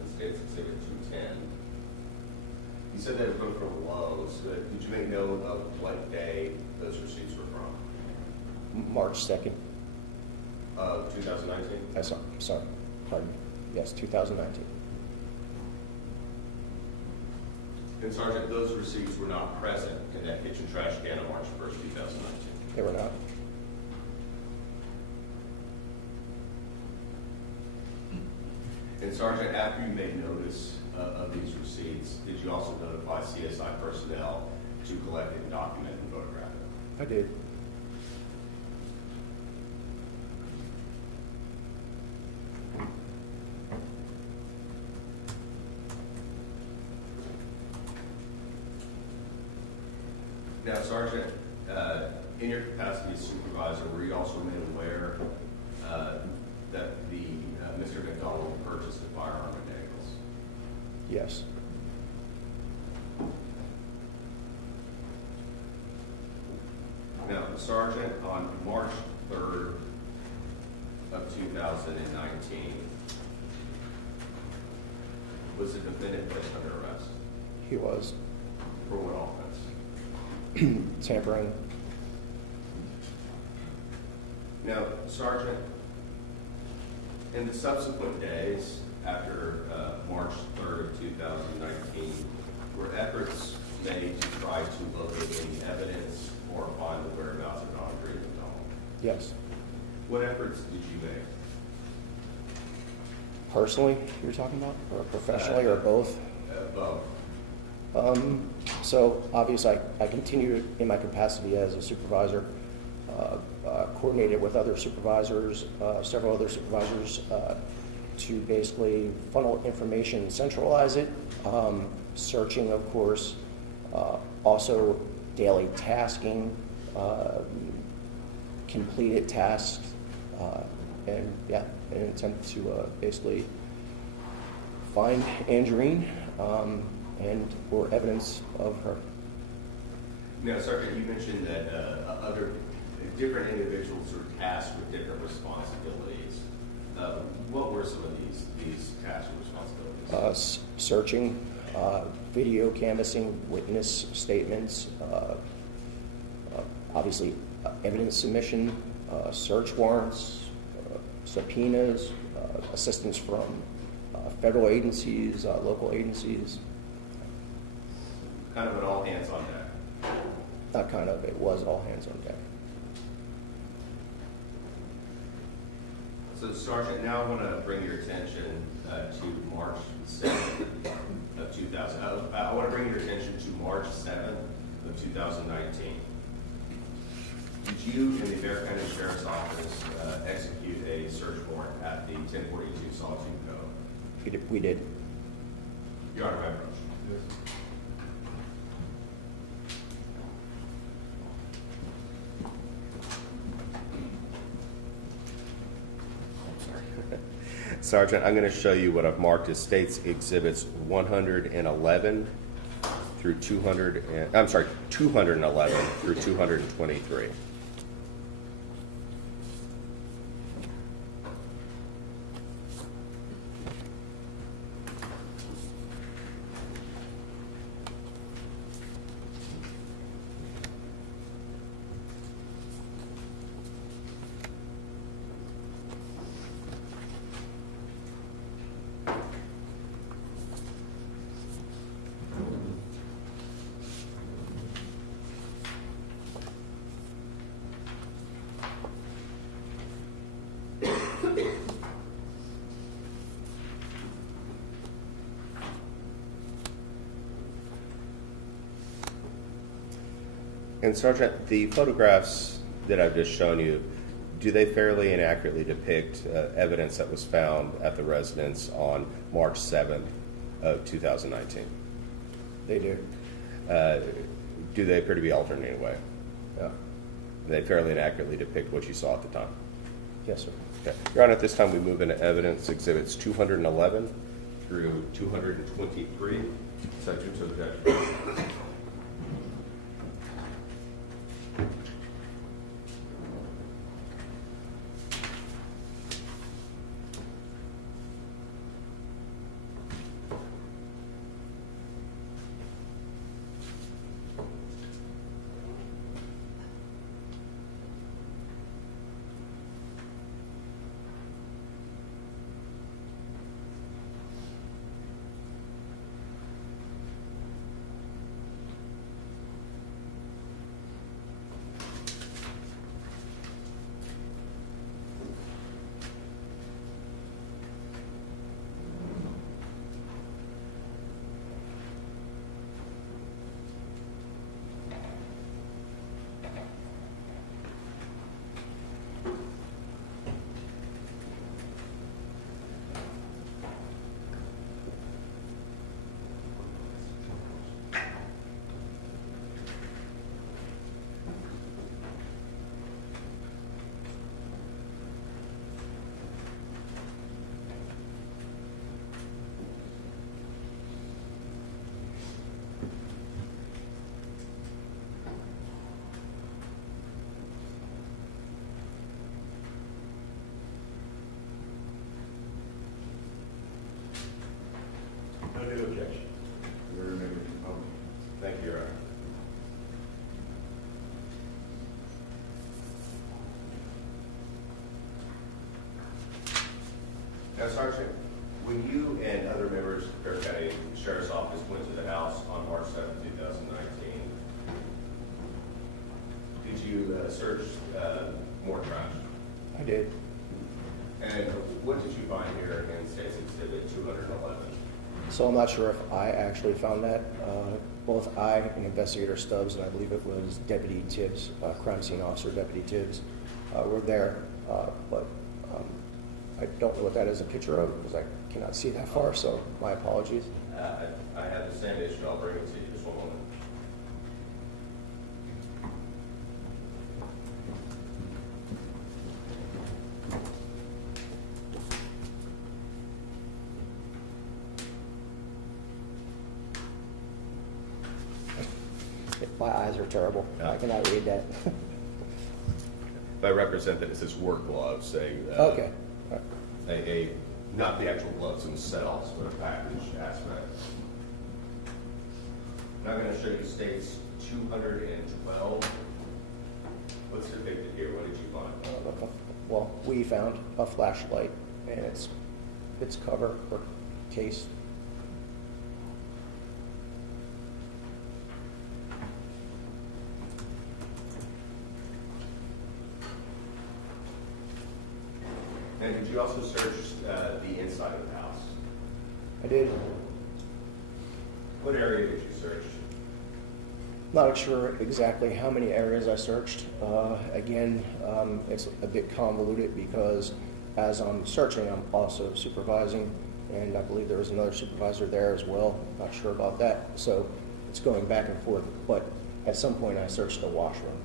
and State's Exhibit 210. You said they were both from Lowe's, but did you make note of what day those receipts were from? March 2nd. Of 2019? Sorry, pardon me. Yes, 2019. And Sergeant, those receipts were not present in that kitchen trash can on March 1st, 2019? They were not. And Sergeant, after you made notice of these receipts, did you also notify CSI personnel to collect and document and photograph it? I did. Now, Sergeant, in your capacity as supervisor, were you also made aware that Mr. McDonald purchased a firearm at Daniels? Yes. Now, Sergeant, on March 3rd of 2019, was the defendant placed under arrest? He was. For what offense? Tampering. Now, Sergeant, in the subsequent days after March 3rd of 2019, were efforts made to try to locate any evidence or find the whereabouts of Andre McDonald? Yes. What efforts did you make? Personally, you're talking about, or professionally, or both? Both. So obviously, I continued in my capacity as a supervisor, coordinated with other supervisors, several other supervisors, to basically funnel information, centralize it, searching, of course, also daily tasking, completed tasks, and yeah, in an attempt to basically find Andreen and or evidence of her. Now, Sergeant, you mentioned that other different individuals were tasked with different responsibilities. What were some of these tasks or responsibilities? Searching, video canvassing, witness statements, obviously evidence submission, search warrants, subpoenas, assistance from federal agencies, local agencies. Kind of an all hands on deck. Not kind of, it was all hands on deck. So, Sergeant, now I want to bring your attention to March 7th of 2000. I want to bring your attention to March 7th of 2019. Did you and the Bear County Sheriff's Office execute a search warrant at the 1042 Sawtooth Cove? We did. Your Honor, my approach. Sergeant, I'm going to show you what I've marked as States Exhibits 111 through 211 through 223. And Sergeant, the photographs that I've just shown you, do they fairly and accurately depict evidence that was found at the residence on March 7th of 2019? They do. Do they appear to be altered in any way? Yeah. They fairly and accurately depict what you saw at the time? Yes, sir. Okay. Your Honor, at this time we move into evidence exhibits 211 through 223. Subject to objection. No new objection. There are members of the public. Thank you, Your Honor. Now, Sergeant, when you and other members of the Fair County Sheriff's Office went to the house on March 7, 2019, did you search more trash? I did. And what did you find here in State's Exhibit 211? So I'm not sure if I actually found that. Both I and Investigator Stubbs, and I believe it was Deputy Tibbs, Crime Scene Officer Deputy Tibbs, were there, but I don't know what that is a picture of because I cannot see that far, so my apologies. I have the same issue. I'll bring it to you just one moment. My eyes are terrible. I cannot read that. I represent that it says work gloves, Okay. Not the actual gloves themselves, but a package aspect. And I'm going to show you States 212. What's depicted here? What did you find? Well, we found a flashlight and its cover or case. And did you also search the inside of the house? I did. What area did you search? Not sure exactly how many areas I searched. Again, it's a bit convoluted because as I'm searching, I'm also supervising, and I believe there was another supervisor there as well. Not sure about that. So it's going back and forth. But at some point, I searched the washroom.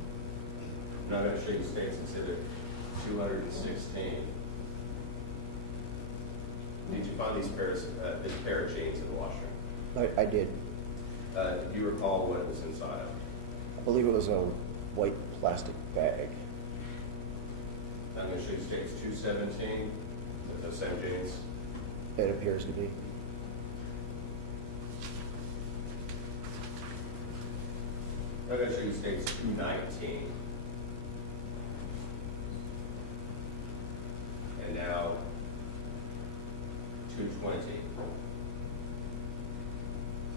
Now I'm going to show you States Exhibit 216. Did you find this pair of jeans in the washroom? I did. Do you recall what was inside of it? I believe it was in a white plastic bag. I'm going to show you States 217, with those same jeans. It appears to be. I'm going to show you States 219. And now 220.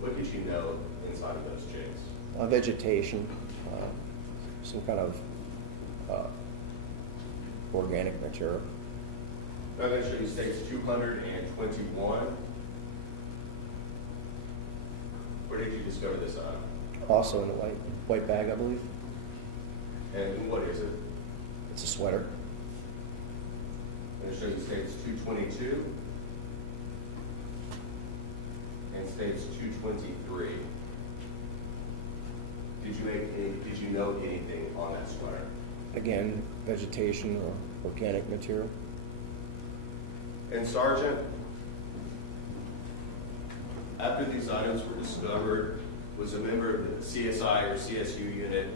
What did you know inside of those jeans? Vegetation, some kind of organic material. I'm going to show you States 221. Where did you discover this on? Also in a white bag, I believe. And what is it? It's a sweater. I'm going to show you States 222 and States 223. Did you note anything on that sweater? Again, vegetation or organic material. And Sergeant, after these items were discovered, was a member of the CSI or CSU unit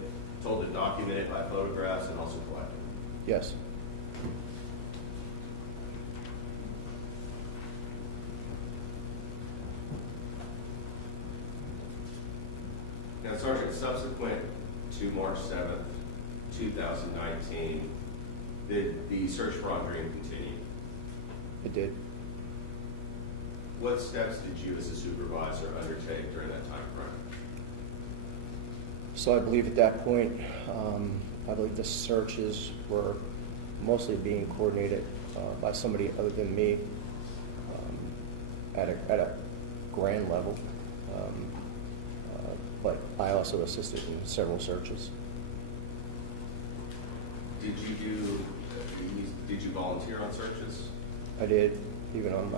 told to document it by photographs and also collect it? Yes. Now, Sergeant, subsequent to March 7th, 2019, did the search for Andreen continue? It did. What steps did you as a supervisor undertake during that time frame? So I believe at that point, I believe the searches were mostly being coordinated by somebody other than me at a grand level. But I also assisted in several searches. Did you volunteer on searches? I did, even on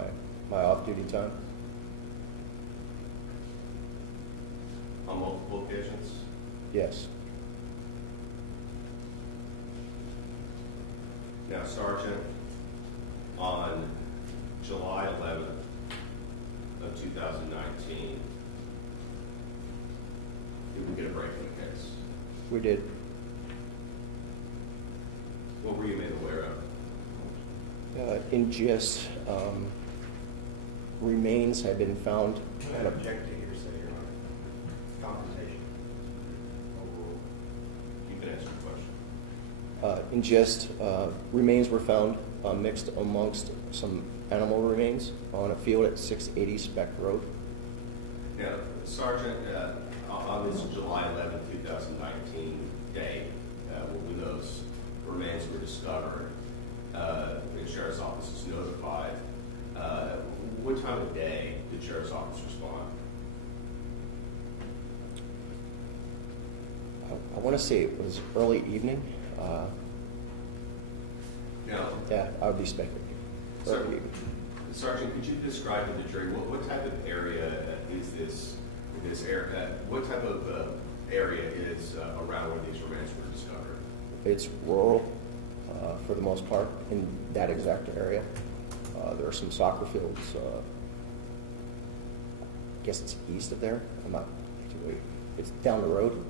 my off-duty time. On multiple occasions? Yes. Now, Sergeant, on July 11th of 2019, did we get a break in the case? We did. What were you made aware of? In gist, remains have been found I at a object to hearsay, Your Honor. Confrontation. Overruled. You can answer the question. in gist, remains were found mixed amongst some animal remains on a field at 680 Speck Road. Now, Sergeant, on this July 11, 2019 day, when those remains were discovered, the Sheriff's Office was notified. What time of day did the Sheriff's Office respond? I want to say it was early evening. Now, Yeah, I would be speculating. Sir, Early evening. Sergeant, could you describe to the jury what type of area is this area? What type of area is around where these remains were discovered? It's rural for the most part in that exact area. There are some soccer fields. I guess it's east of there. I'm not. It's down the road,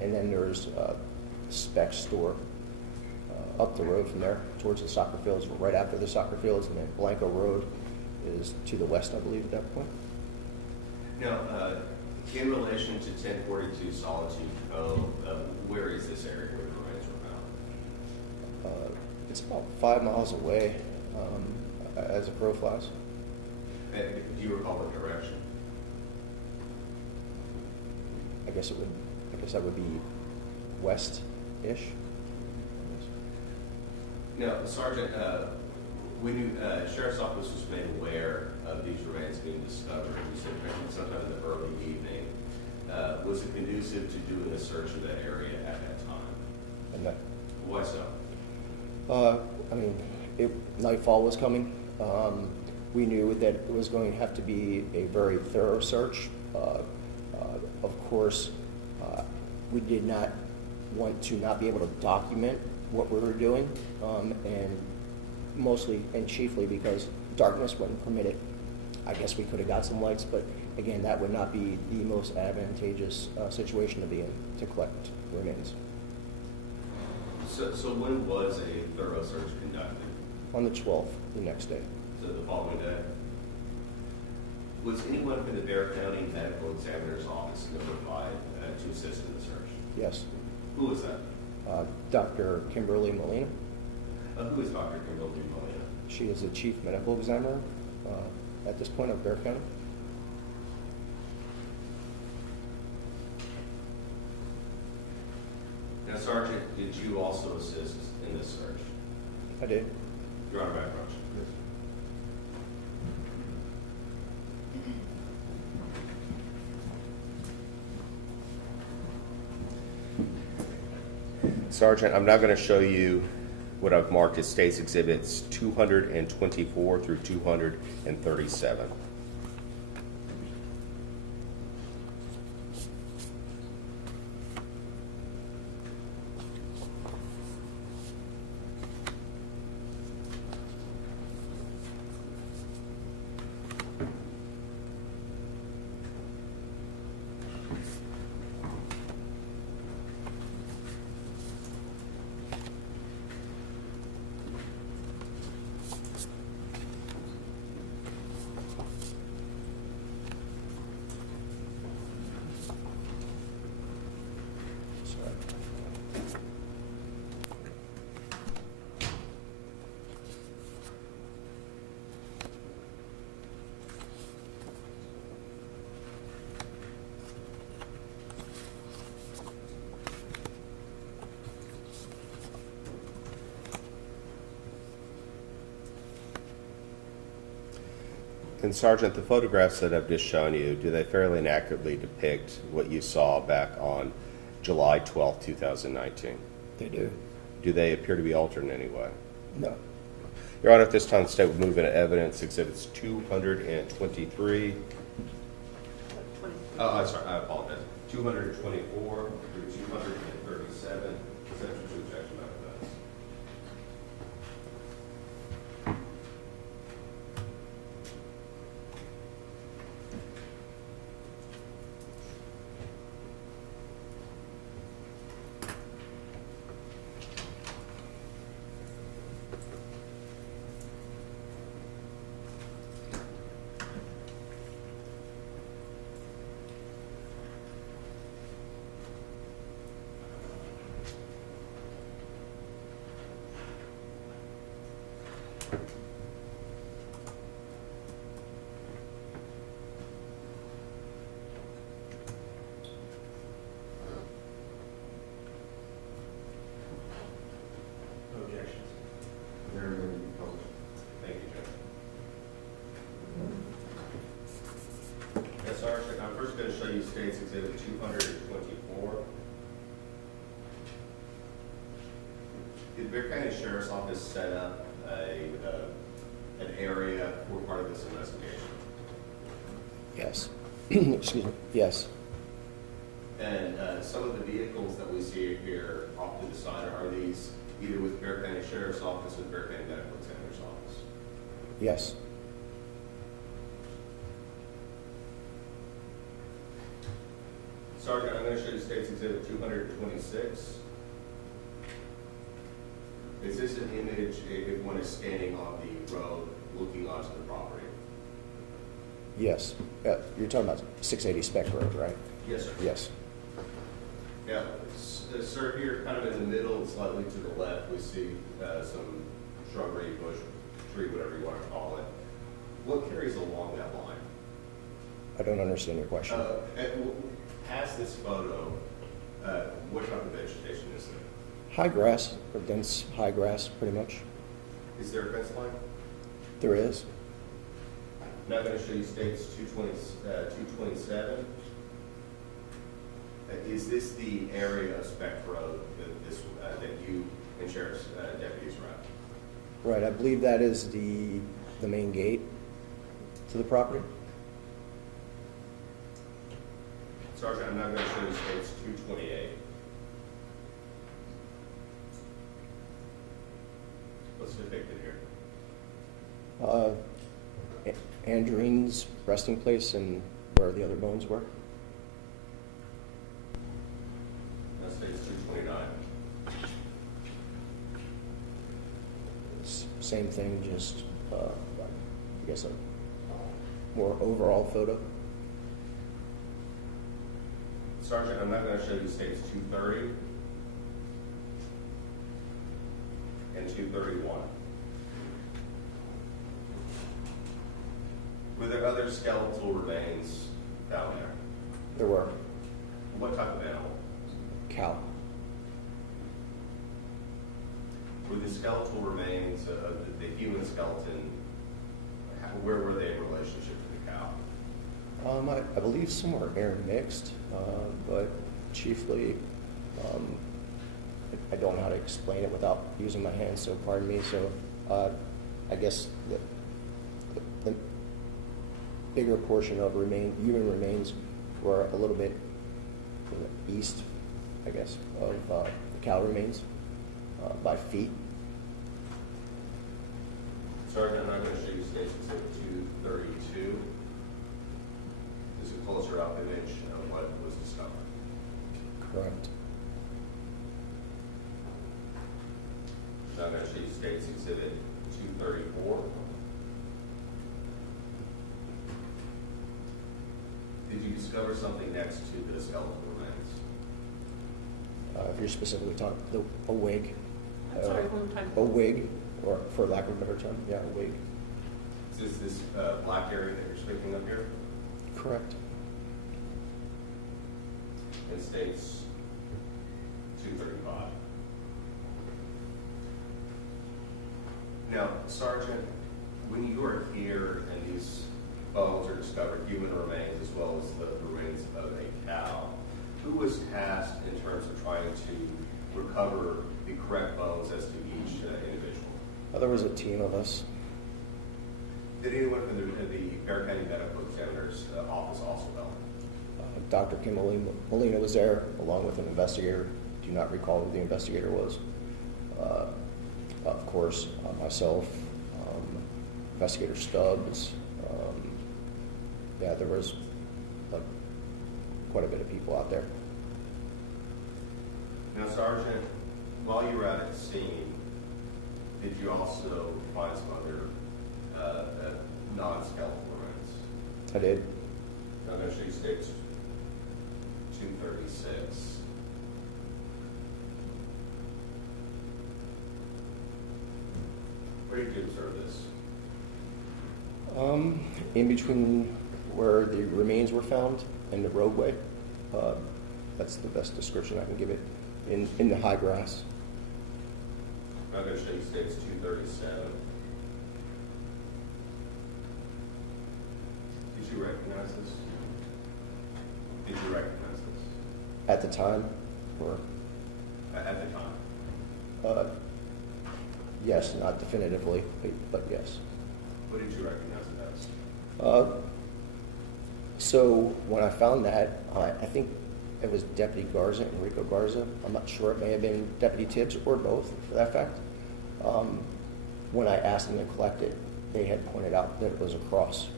and then there's a spec store up the road from there towards the soccer fields. We're right after the soccer fields, and then Blanco Road is to the west, I believe, at that point. Now, in relation to 1042 Solitude Cove, where is this area where the remains were found? It's about 5 miles away as a crow flies. And do you recall the direction? I guess that would be west-ish. Now, Sergeant, when you, Sheriff's Office was made aware of these remains being discovered, you said sometime in the early evening, was it conducive to doing a search of that area at that time? And that, Why so? I mean, nightfall was coming. We knew that it was going to have to be a very thorough search. Of course, we did not want to not be able to document what we were doing, and mostly and chiefly because darkness wouldn't permit it. I guess we could have got some lights, but again, that would not be the most advantageous situation to be in to collect remains. So when was a thorough search conducted? On the 12th, the next day. So the following day? Was anyone from the Bexar County Medical Examiner's Office notified to assist in the search? Yes. Who was that? Dr. Kimberly Molina. Who is Dr. Kimberly Molina? She is the chief medical examiner at this point of Bexar County. Now, Sergeant, did you also assist in this search? I did. Your Honor, background. Sergeant, I'm now going to show you what I've marked as State's Exhibits 224 through 237. And Sergeant, the photographs that I've just shown you, do they fairly and accurately depict what you saw back on July 12, 2019? They do. Do they appear to be altered in any way? No. Your Honor, at this time, the State would move into evidence Exhibits 223. Oh, I'm sorry, I apologize. 224 through 237. Exception to objection, not offense. Yes, Sergeant, I'm first going to show you State's Exhibit 224. Did Bear County Sheriff's Office set up an area for part of this investigation? Yes. Excuse me. Yes. And some of the vehicles that we see here off to the side, are these either with Bear County Sheriff's Office or Bear County Medical Examiner's Office? Yes. Sergeant, I'm going to show you State's Exhibit 226. Is this an image if one is standing on the road looking onto the property? Yes. You're talking about 680 Spec Road, right? Yes, sir. Yes. Yeah, sir, here, kind of in the middle, slightly to the left, we see some shrubbery, bush, tree, whatever you want to call it. What carries along that line? I don't understand your question. Past this photo, what type of vegetation is there? High grass, or dense high grass, pretty much. Is there a fence line? There is. Now I'm going to show you States 227. Is this the area of Spec Road that you and sheriff's deputies are at? Right. I believe that is the main gate to the property. Sergeant, I'm now going to show you States 228. What's depicted here? Andreen's resting place and where the other bones were. Now States 229. Same thing, just I guess a more overall photo. Sergeant, I'm now going to show you States 230 and 231. Were there other skeletal remains found there? There were What type of animal? cow. Were the skeletal remains of the human skeleton, where were they in relationship to the cow? I believe some are intermixed, but chiefly, I don't know how to explain it without using my hands, so pardon me. So I guess the bigger portion of human remains were a little bit east, I guess, of the cow remains by feet. Sergeant, I'm not going to show you States Exhibit 232. This is a closer up image of what was discovered. Correct. Now I'm going to show you States Exhibit 234. Did you discover something next to the skeletal remains? If you're specifically talking a wig. I'm sorry, one more time. A wig, or for lack of a better term, yeah, a wig. Is this black area that you're speaking of here? Correct. In States 235. Now, Sergeant, when you are here and these bones are discovered, human remains as well as the remains of a cow, who was tasked in terms of trying to recover the correct bones as to each individual? There was a team of us. Did anyone from the Bear County Medical Examiner's office also know? Dr. Kim Molina was there, along with an investigator. Do not recall who the investigator was. Of course, myself, Investigator Stubbs. Yeah, there was quite a bit of people out there. Now, Sergeant, while you were out at the scene, did you also find some other non-skeletal remains? I did. I'm going to show you States 236. Where did you observe this? In between where the remains were found and the roadway. That's the best description I can give it. In the high grass. I'm going to show you States 237. Did you recognize this? Did you recognize this At the time, or, at the time? yes, not definitively, but yes. What did you recognize it as? So when I found that, I think it was Deputy Garza, Enrico Garza. I'm not sure. It may have been Deputy Tibbs or both, for that fact. When I asked them to collect it, they had pointed out that it was a cross.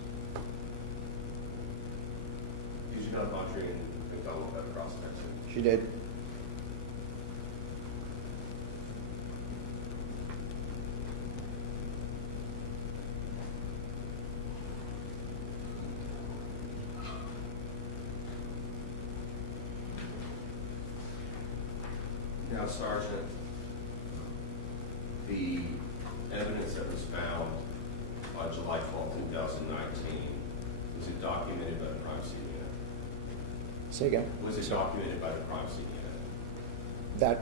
Did you know if Andreen McDonald had a cross section? She did. Now, Sergeant, the evidence that was found on July 12, 2019, was it documented by the crime scene unit? Say again. Was it documented by the crime scene unit?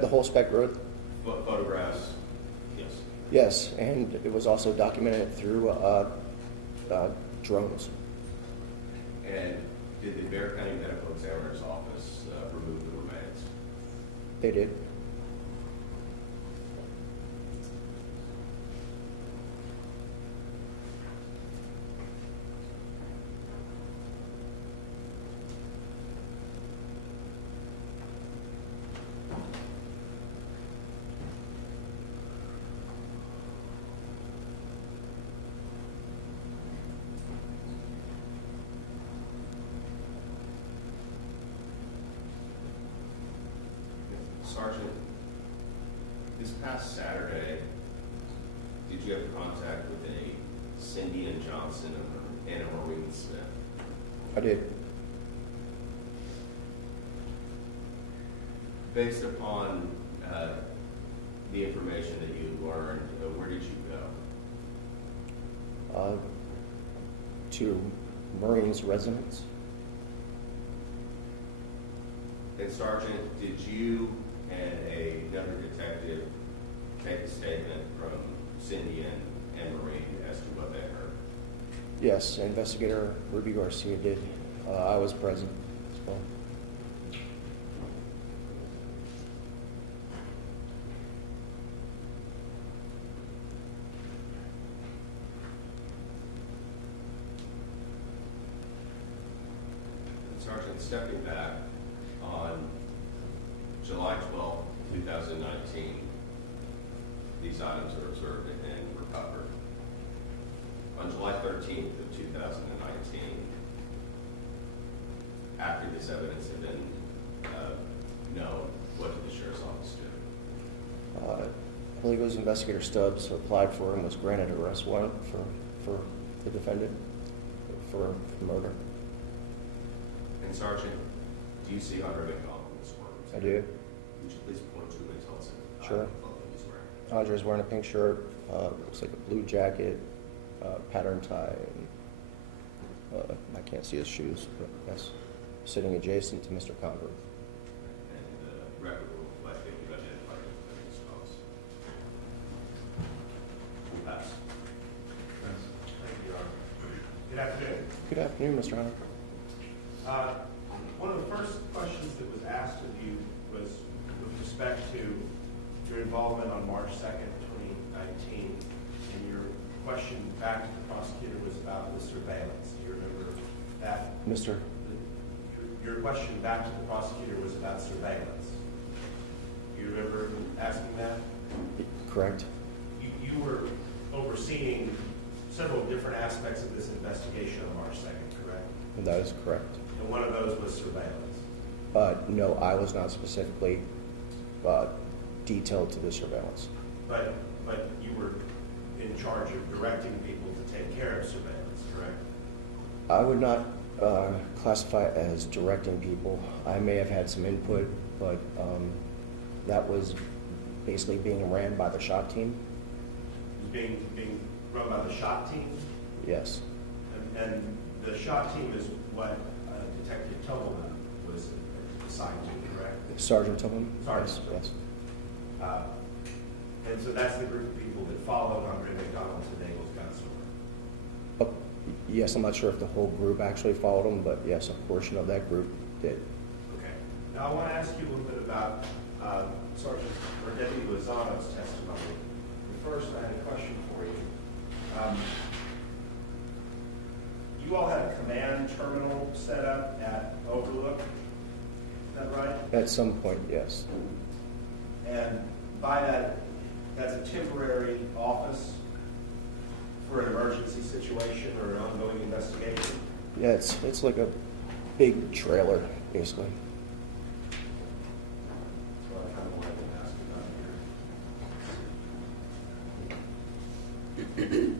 The whole spec road? Photographs? Yes. Yes, and it was also documented through drones. And did the Bear County Medical Examiner's Office remove the remains? They did. Sergeant, this past Saturday, did you have contact with a Cindy and Johnson and a Maureen Smith? I did. Based upon the information that you learned, where did you go? To Marines residence. And Sergeant, did you and another detective take a statement from Cindy and Maureen as to what they heard? Yes, Investigator Ruby Garcia did. I was present as well. Sergeant, stepping back, on July 12, 2019, these items were observed and recovered. On July 13th of 2019, after this evidence had been known, what did the Sheriff's Office do? I believe it was Investigator Stubbs who applied for and was granted an arrest warrant for the defendant for murder. And Sergeant, do you see Andre McDonald in this work? I do. Would you please point to him and tell us Sure. what clothing he's wearing? Andre's wearing a pink shirt, looks like a blue jacket, pattern tie, and I can't see his shoes, but yes, sitting adjacent to Mr. Converse. And the record will reflect that you identified him as his spouse. We'll pass. Thank you, Your Honor. Good afternoon. Good afternoon, Mr. Hunter. One of the first questions that was asked of you was with respect to your involvement on March 2nd, 2019, and your question back to the prosecutor was about the surveillance. Do you remember that? Your question back to the prosecutor was about surveillance. Do you remember asking that? Correct. You were overseeing several different aspects of this investigation on March 2nd, correct? That is correct. And one of those was surveillance. No, I was not specifically detailed to the surveillance. But you were in charge of directing people to take care of surveillance, correct? I would not classify it as directing people. I may have had some input, but that was basically being ran by the SHOT team. Being run by the SHOT team? Yes. And the SHOT team is what Detective Tobelman was assigned to, correct? Sergeant Tillman? Sergeant. Yes. And so that's the group of people that followed Andre McDonald to Nagle's gun store. Yes, I'm not sure if the whole group actually followed him, but yes, a portion of that group did. Okay. Now, I want to ask you a little bit about Sergeant or Deputy Lozano's testimony. First, I had a question for you. You all had a command terminal set up at Overlook, is that right? At some point, yes. And by that, that's a temporary office for an emergency situation or an ongoing investigation? Yeah, it's like a big trailer, basically. That's what I kind of wanted to ask about here.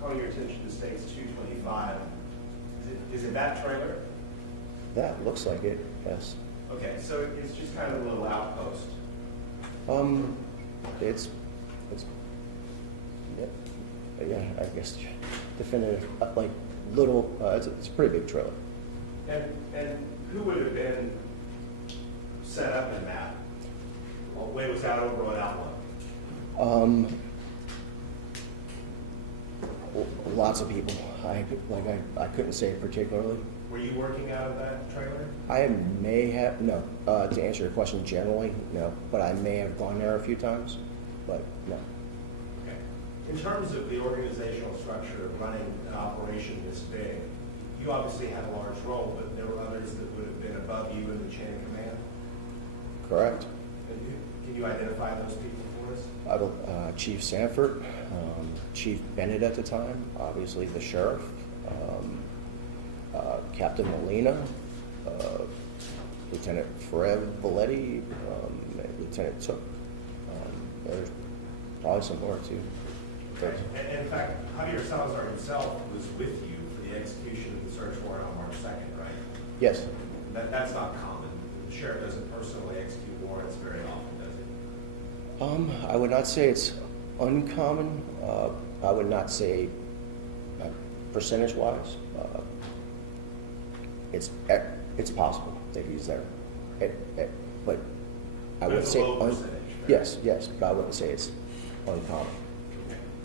Calling your attention to States 225. Is it that trailer? That looks like it, yes. Okay, so it's just kind of a little outpost. It's yeah, I guess definitive, like little, it's a pretty big trailer. And who would have been set up in that? When it was out over on Outlook? Lots of people. I couldn't say particularly. Were you working out of that trailer? I may have, no, to answer your question generally, no, but I may have gone there a few times, but no. Okay. In terms of the organizational structure of running an operation this big, you obviously had a large role, but there were others that would have been above you in the chain of command? Correct. And can you identify those people for us? Chief Sanford, Chief Bennett at the time, obviously the sheriff, Captain Molina, Lieutenant Fred Valetti, Lieutenant Took. There's probably some more too. And in fact, Javier Salazar himself was with you for the execution of the search warrant on March 2nd, right? Yes. That's not common. The sheriff doesn't personally execute warrants very often, does he? I would not say it's uncommon. I would not say percentage-wise. It's possible that he's there, but I But wouldn't it's a say low percentage, right? yes, but I wouldn't say it's uncommon.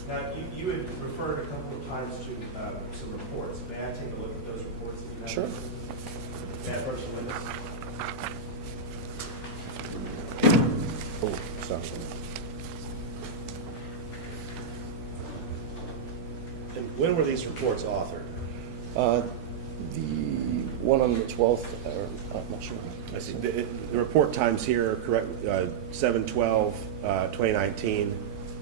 Now, you had referred a couple of times to some reports. May I take a look at those reports that you have? Sure. May I approach the witness? Oh, sorry. And when were these reports authored? The one on the 12th, I'm not sure. I see. The report times here are correct, 7/12/2019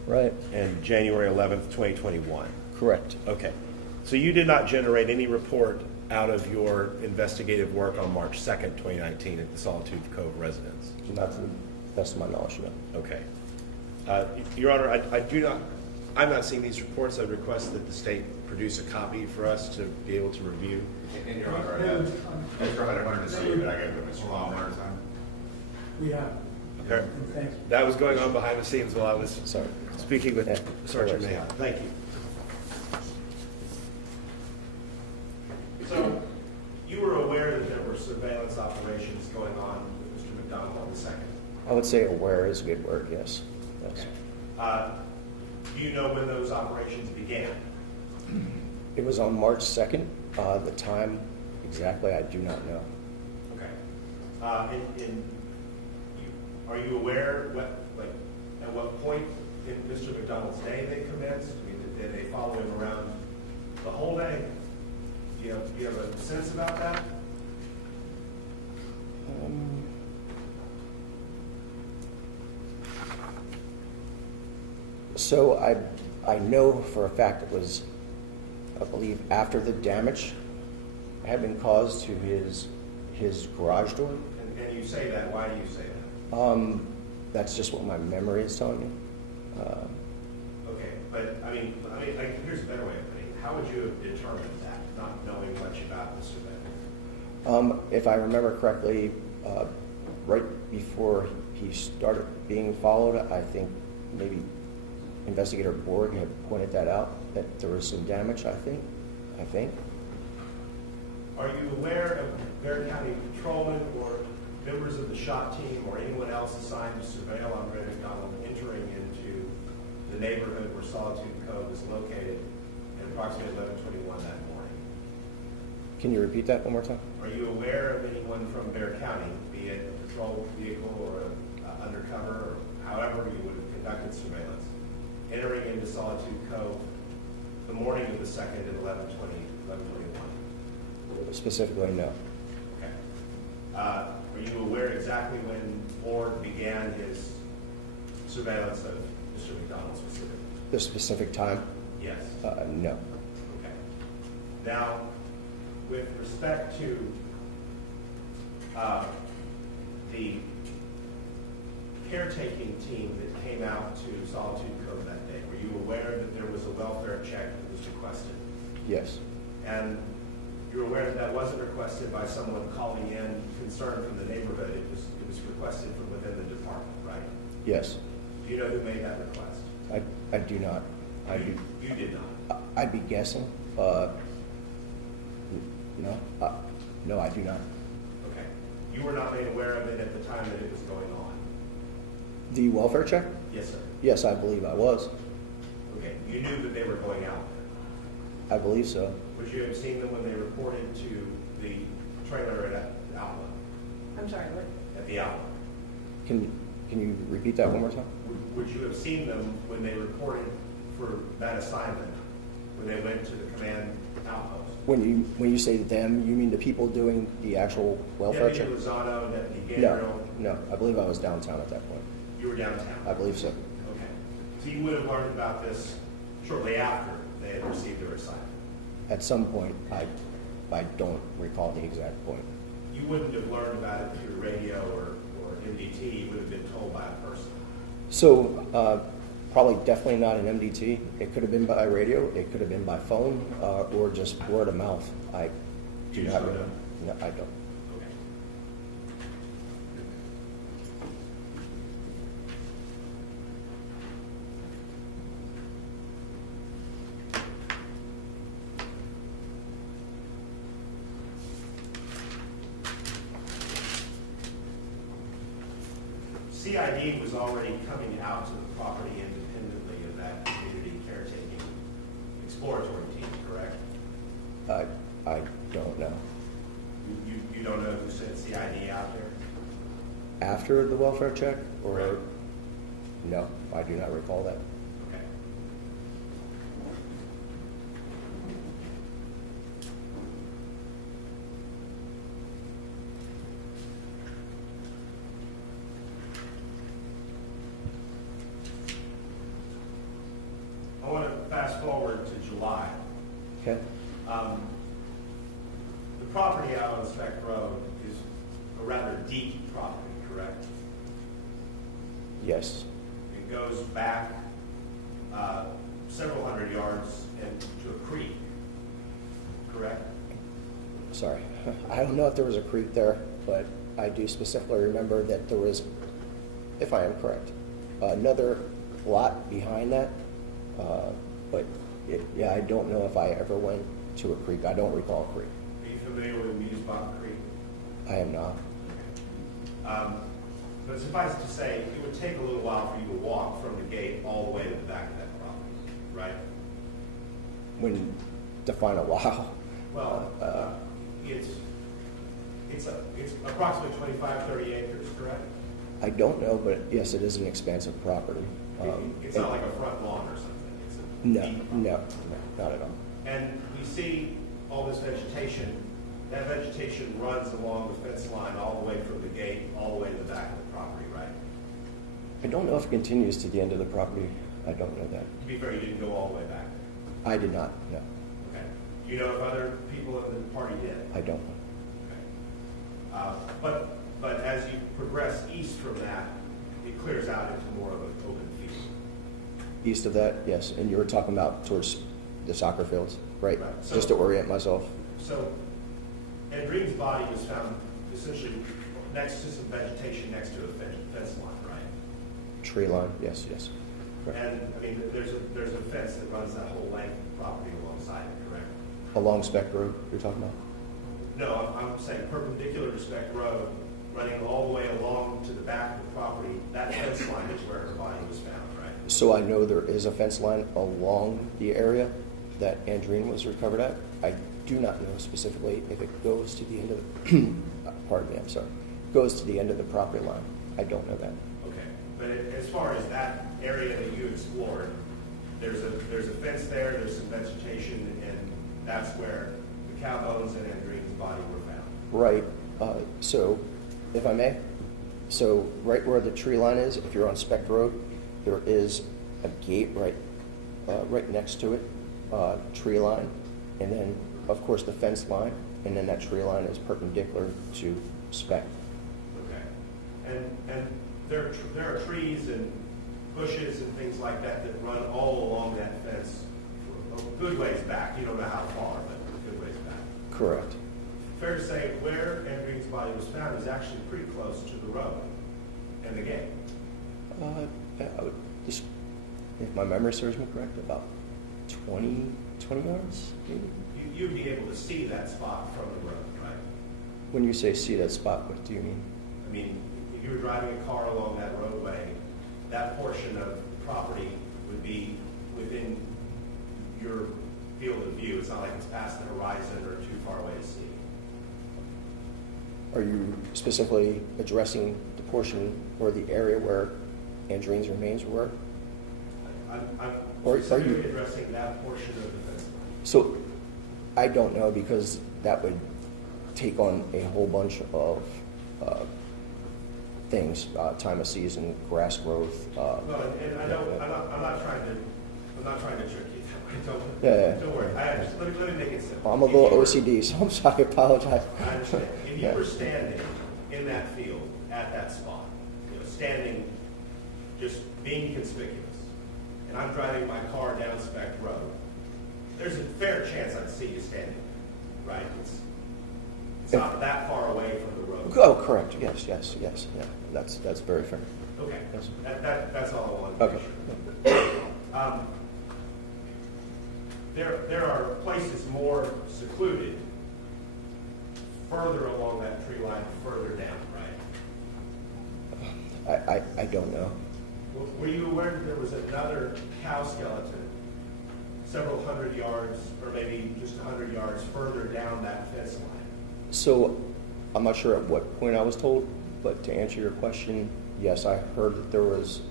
Right. and January 11th, 2021. Correct. Okay. So you did not generate any report out of your investigative work on March 2nd, 2019 at the Solitude Cove residence? Not to the best of my knowledge, no. Okay. Your Honor, I'm not seeing these reports. I request that the state produce a copy for us to be able to review. And Your Honor, Mr. Hunter wanted to see you, but I gave it to Mr. Long. We have. Okay. Thanks. That was going on behind the scenes while I was Sorry. speaking with Yeah. Sergeant Mahon. Thank you. So, you were aware that there were surveillance operations going on with Mr. McDonald on the 2nd? I would say aware is a good word, yes. Yes. Do you know when those operations began? It was on March 2nd. The time exactly, I do not know. Okay. Are you aware at what point in Mr. McDonald's day they commenced? I mean, did they follow him around the whole day? Do you have a sense about that? So I know for a fact it was, I believe, after the damage had been caused to his garage door. And you say that. Why do you say that? That's just what my memory is telling me. Okay, but I mean, here's a better way of putting it. How would you have determined that, not knowing much about the surveillance? If I remember correctly, Right before he started being followed, I think maybe Investigator Borg had pointed that out, that there was some damage, I think. Are you aware of Bear County patrolmen or members of the SHOT team or anyone else assigned to surveil Andre McDonald entering into the neighborhood where Solitude Cove is located at approximately 11:21 that morning? Can you repeat that one more time? Are you aware of anyone from Bear County, be it a patrol vehicle or undercover, or however you would have conducted surveillance, entering into Solitude Cove the morning of the 2nd at 11:21? Specifically, no. Okay. Are you aware exactly when Ford began his surveillance of Mr. McDonald specifically? The specific time? Yes. No. Okay. Now, with respect to the caretaking team that came out to Solitude Cove that day, were you aware that there was a welfare check that was requested? Yes. And you're aware that that wasn't requested by someone calling in concerned from the neighborhood. It was requested from within the department, right? Yes. Do you know who made that request? I do not. You did not. I'd be guessing. No. No, I do not. Okay. You were not made aware of it at the time that it was going on? The welfare check? Yes, sir. Yes, I believe I was. Okay. You knew that they were going out there? I believe so. Would you have seen them when they reported to the trailer at Outlet? I'm sorry, what? At the Outlet? Can you repeat that one more time? Would you have seen them when they reported for that assignment, when they went to the command outpost? When you say them, you mean the people doing the actual welfare check? Deputy Lozano, Deputy Gabriel? No. I believe I was downtown at that point. You were downtown? I believe so. Okay. So you would have learned about this shortly after they had received their assignment? At some point, I don't recall the exact point. You wouldn't have learned about it through radio or MDT. You would have been told by a person? So, probably definitely not an MDT. It could have been by radio, it could have been by phone, or just word of mouth. I do You not just don't know. know? No, I don't. Okay. CID was already coming out to the property independently of that community caretaking exploratory team, correct? I don't know. You don't know who sent CID out there? After the welfare check, or? Right. No, I do not recall that. Okay. I want to fast forward to July. Okay. The property out on Speck Road is a rather deep property, correct? Yes. It goes back several hundred yards into a creek, correct? Sorry. I don't know if there was a creek there, but I do specifically remember that there was, if I am correct, another lot behind that. But yeah, I don't know if I ever went to a creek. I don't recall a creek. Are you familiar with Musebach Creek? I am not. But suffice it to say, it would take a little while for you to walk from the gate all the way to the back of that property, right? When define a while. Well, it's approximately 25, 30 acres, correct? I don't know, but yes, it is an expansive property. It's not like a front lawn or something. It's a No, deep property. no, not at all. And we see all this vegetation. That vegetation runs along the fence line all the way from the gate, all the way to the back of the property, right? I don't know if it continues to the end of the property. I don't know that. To be fair, you didn't go all the way back there. I did not, no. Okay. You know if other people in the party did? I don't know. Okay. But as you progress east from that, it clears out into more of an open field. East of that, yes. And you were talking about towards the soccer fields, right? Right. Just to orient myself. So Andreen's body was found essentially next to some vegetation next to a fence line, right? Tree line, yes, yes. Correct. And, I mean, there's a fence that runs that whole length of property alongside it, correct? Along Spec Road, you're talking about? No, I'm saying perpendicular to Spec Road, running all the way along to the back of the property, that fence line is where her body was found, right? So I know there is a fence line along the area that Andreen was recovered at. I do not know specifically if it goes to the end of the, pardon me, I'm sorry, goes to the end of the property line. I don't know that. Okay, but as far as that area that you explored, there's a fence there, there's some vegetation, and that's where the cow bones and Andreen's body were found. Right, so, if I may, so right where the tree line is, if you're on Spec Road, there is a gate right next to it, tree line, and then, of course, the fence line, and then that tree line is perpendicular to Spec. Okay, and there are trees and bushes and things like that that run all along that fence for a good ways back. You don't know how far, but a good ways back. Correct. Fair to say where Andreen's body was found is actually pretty close to the road and the gate. Yeah, I would just, if my memory serves me correct, about 20 yards, maybe? You'd be able to see that spot from the road, right? When you say see that spot, what do you mean? I mean, if you were driving a car along that roadway, that portion of property would be within your field of view. It's not like it's past the horizon or too far away to see. Are you specifically addressing the portion or the area where Andreen's remains were? I'm Or are you- specifically addressing that portion of the fence line. So, I don't know, because that would take on a whole bunch of things, time of season, grass growth. Well, and I know, I'm not trying to trick you. Yeah. Don't worry. Let me make it simple. I'm a If little you were- OCD, so I'm sorry, I apologize. I understand. If you Yeah. were standing in that field at that spot, standing, just being conspicuous, and I'm driving my car down Spec Road, there's a fair chance I'd see you standing, right? It's not that far away from the road. Oh, correct, yes, yeah, that's very fair. Okay, Yes. that's all I wanted to make Okay. sure. There are places more secluded further along that tree line, further down, right? I don't know. Were you aware that there was another cow skeleton several hundred yards, or maybe just 100 yards further down that fence line? So, I'm not sure at what point I was told, but to answer your question, yes, I heard that there was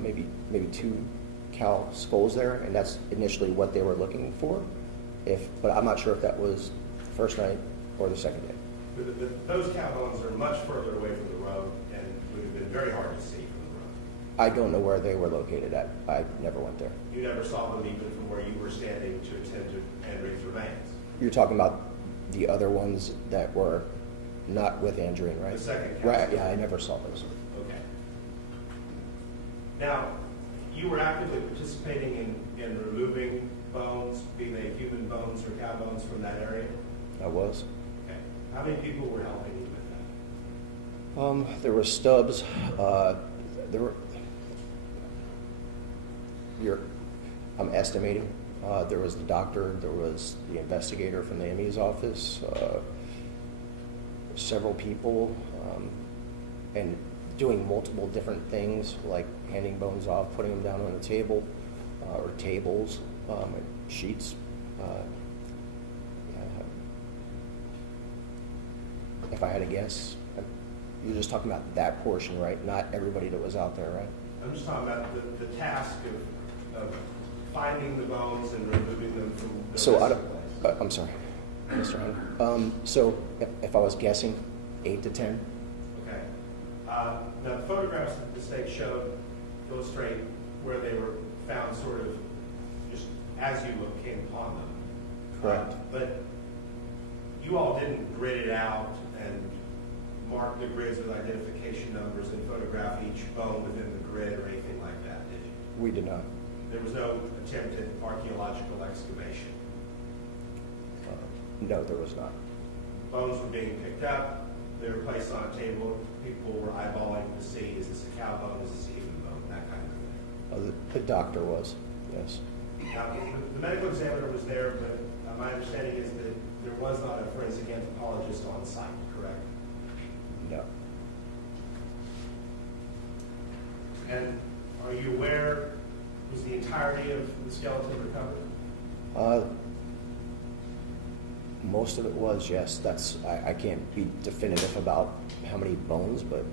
maybe 2 cow skulls there, and that's initially what they were looking for. But I'm not sure if that was the first night or the second day. Those cow bones are much further away from the road and would have been very hard to see from the road. I don't know where they were located at. I never went there. You never saw them even from where you were standing to attend to Andreen's remains. You're talking about the other ones that were not with Andreen, right? The second cow. Right, yeah, I never saw those. Okay. Now, you were actively participating in removing bones, be they human bones or cow bones, from that area? I was. Okay. How many people were helping you with that? There were stubs. I'm estimating. There was the doctor. There was the investigator from the ME's office. Several people, and doing multiple different things, like handing bones off, putting them down on the table, or tables, and sheets. If I had to guess, you're just talking about that portion, right? Not everybody that was out there, right? I'm just talking about the task of finding the bones and removing them from the So rest of the place. I'm sorry, Mr. Hunter. So if I was guessing, 8 to 10. Okay. The photographs that the state showed illustrate where they were found sort of just as you came upon them. Correct. But you all didn't grid it out and mark the grids with identification numbers and photograph each bone within the grid or anything like that, did you? We did not. There was no attempt at archaeological excavation. No, there was not. Bones were being picked up, they were placed on a table, people were eyeballing to see, is this a cow bone, is this a human bone, that kind of thing. The doctor was, yes. Now, the medical examiner was there, but my understanding is that there was not a forensic anthropologist on site, correct? No. And are you aware, was the entirety of the skeleton recovered? Most of it was, yes. I can't be definitive about how many bones, but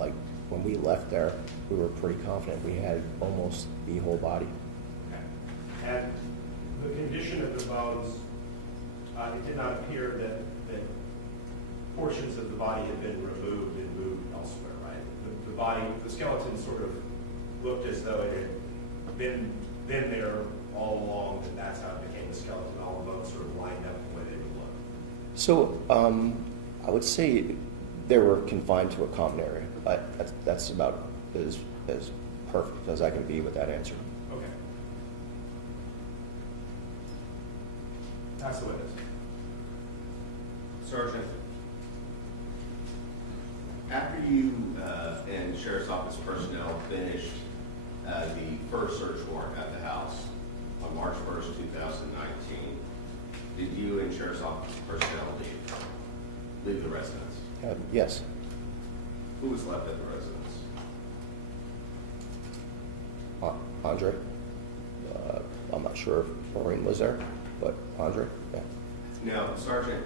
like when we left there, we were pretty confident we had almost the whole body. Okay. And the condition of the bones, it did not appear that portions of the body had been removed and moved elsewhere, right? The skeleton sort of looked as though it had been there all along, and that's how it became a skeleton. All the bones sort of lined up the way they would look. So I would say they were confined to a common area. That's about as perfect as I can be with that answer. Okay. That's the witness. Sergeant, after you and Sheriff's Office personnel finished the first search warrant at the house on March 1st, 2019, did you and Sheriff's Office personnel leave the residence? Yes. Who was left at the residence? Andre. I'm not sure if Maureen was there, but Andre, yeah. Now, Sergeant,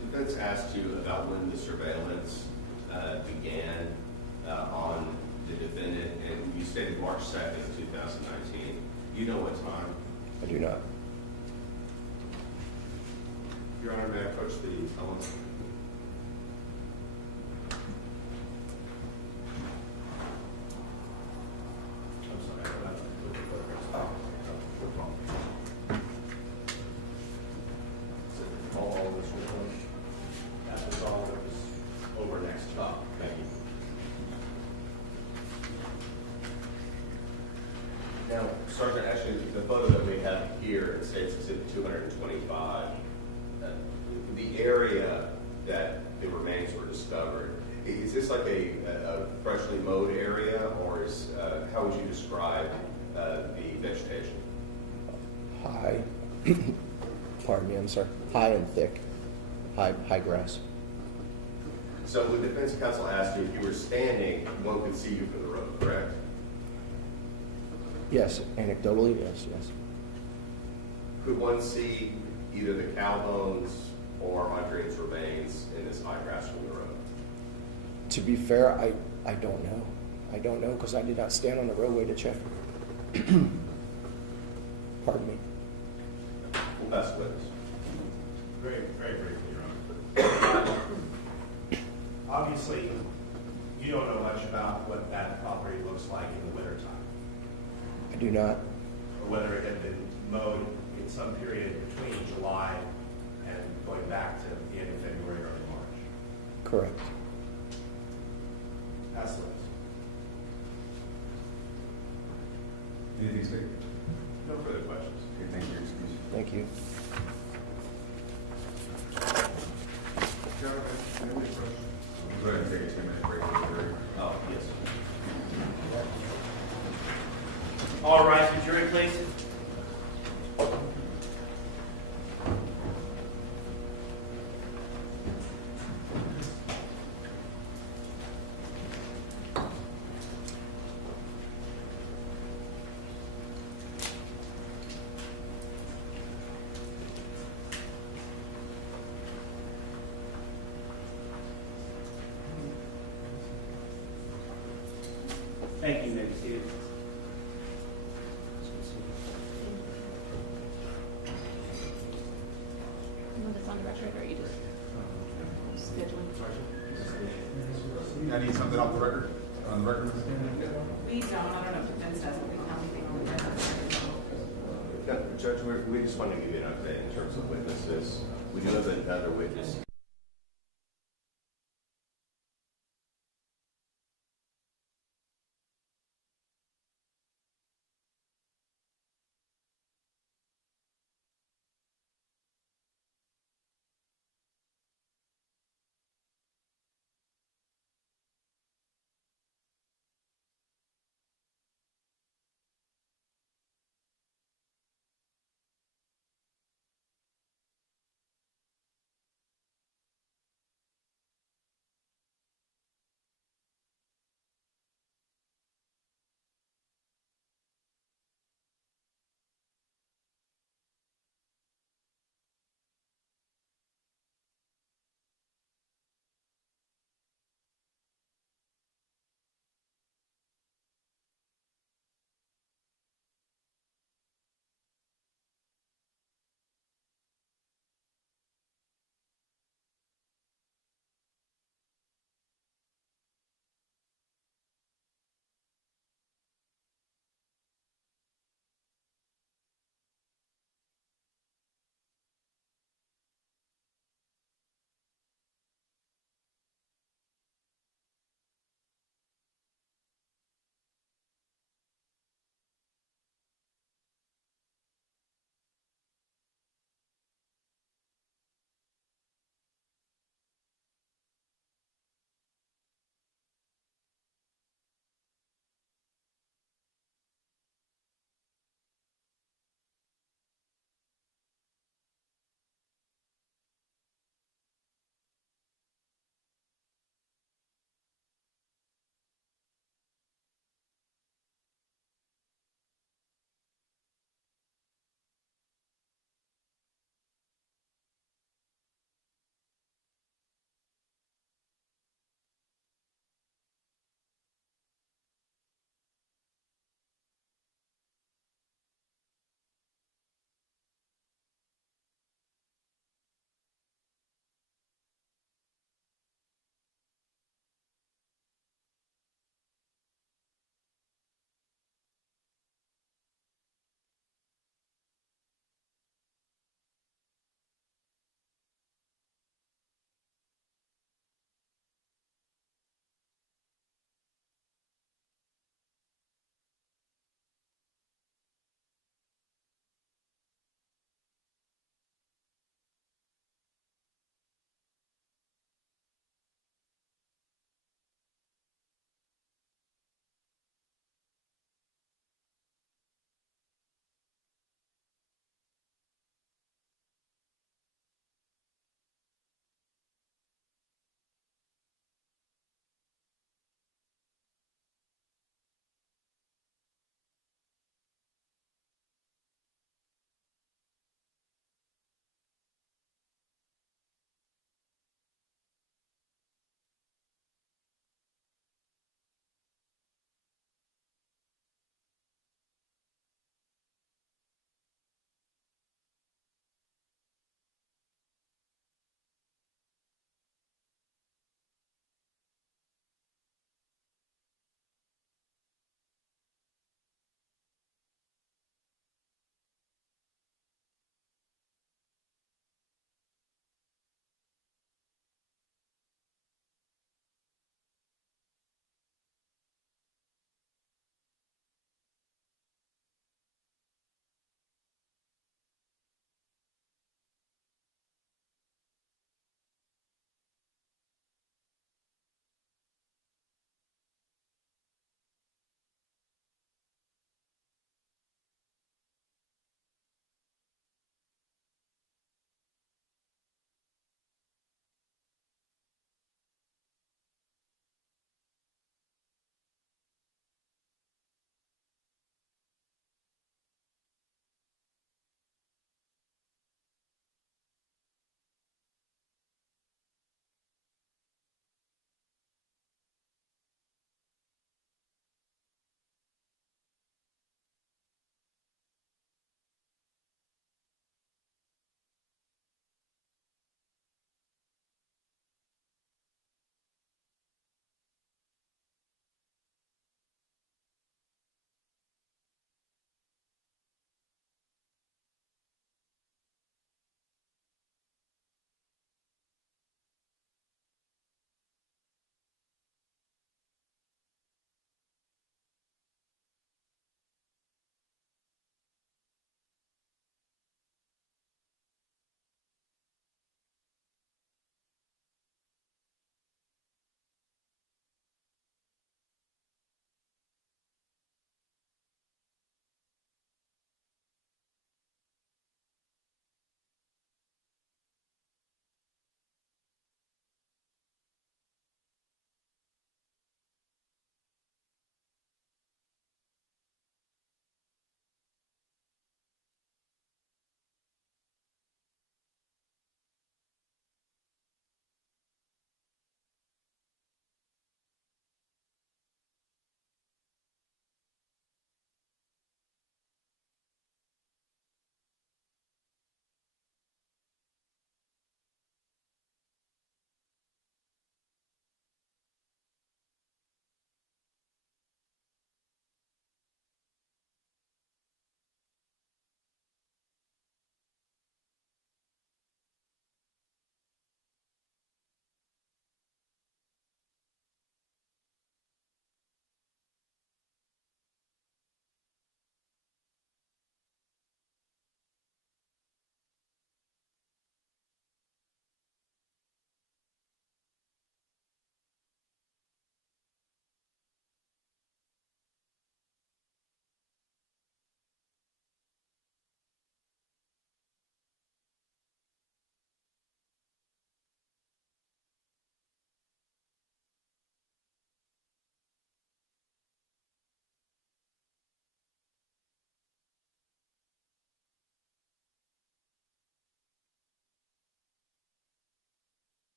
defense asked you about when the surveillance began on the defendant, and you stated March 2nd, 2019. Do you know what time? I do not. Your Honor, may I approach the appellant? I'm sorry, I don't look at photographs. So all this was done. That was all that was over next. Oh, thank you. Now, Sergeant, actually, the photo that we have here, it states Exhibit 225. The area that the remains were discovered, is this like a freshly mowed area, or is how would you describe the vegetation? High, pardon me, I'm sorry. High and thick. High grass. So the defense counsel asked you if you were standing, one could see you from the road, correct? Yes, anecdotally, yes. Could one see either the cow bones or Andreen's remains in this high grass from the road? To be fair, I don't know. I don't know because I did not stand on the roadway to check. Pardon me. Well, best witness. Very, very briefly, Your Honor. Obviously, you don't know much about what that property looks like in the wintertime, I do not. or whether it had been mowed in some period between July and going back to the end of February or early March. Correct. That's the list. Anything, State? No further questions. Okay, thank you. Excuse me. Thank you. Gentlemen, any questions? We'll go ahead and take a 2-minute break. Oh, yes. All right, the jury, please. Thank you, Ms. Steve. You want this on the record, or you just scheduling? I need something off the record, on the record? We don't, I don't know if defense does, but we don't have anything on the record. No, Judge, we just wanted to give you an update in terms of witnesses. We do have another witness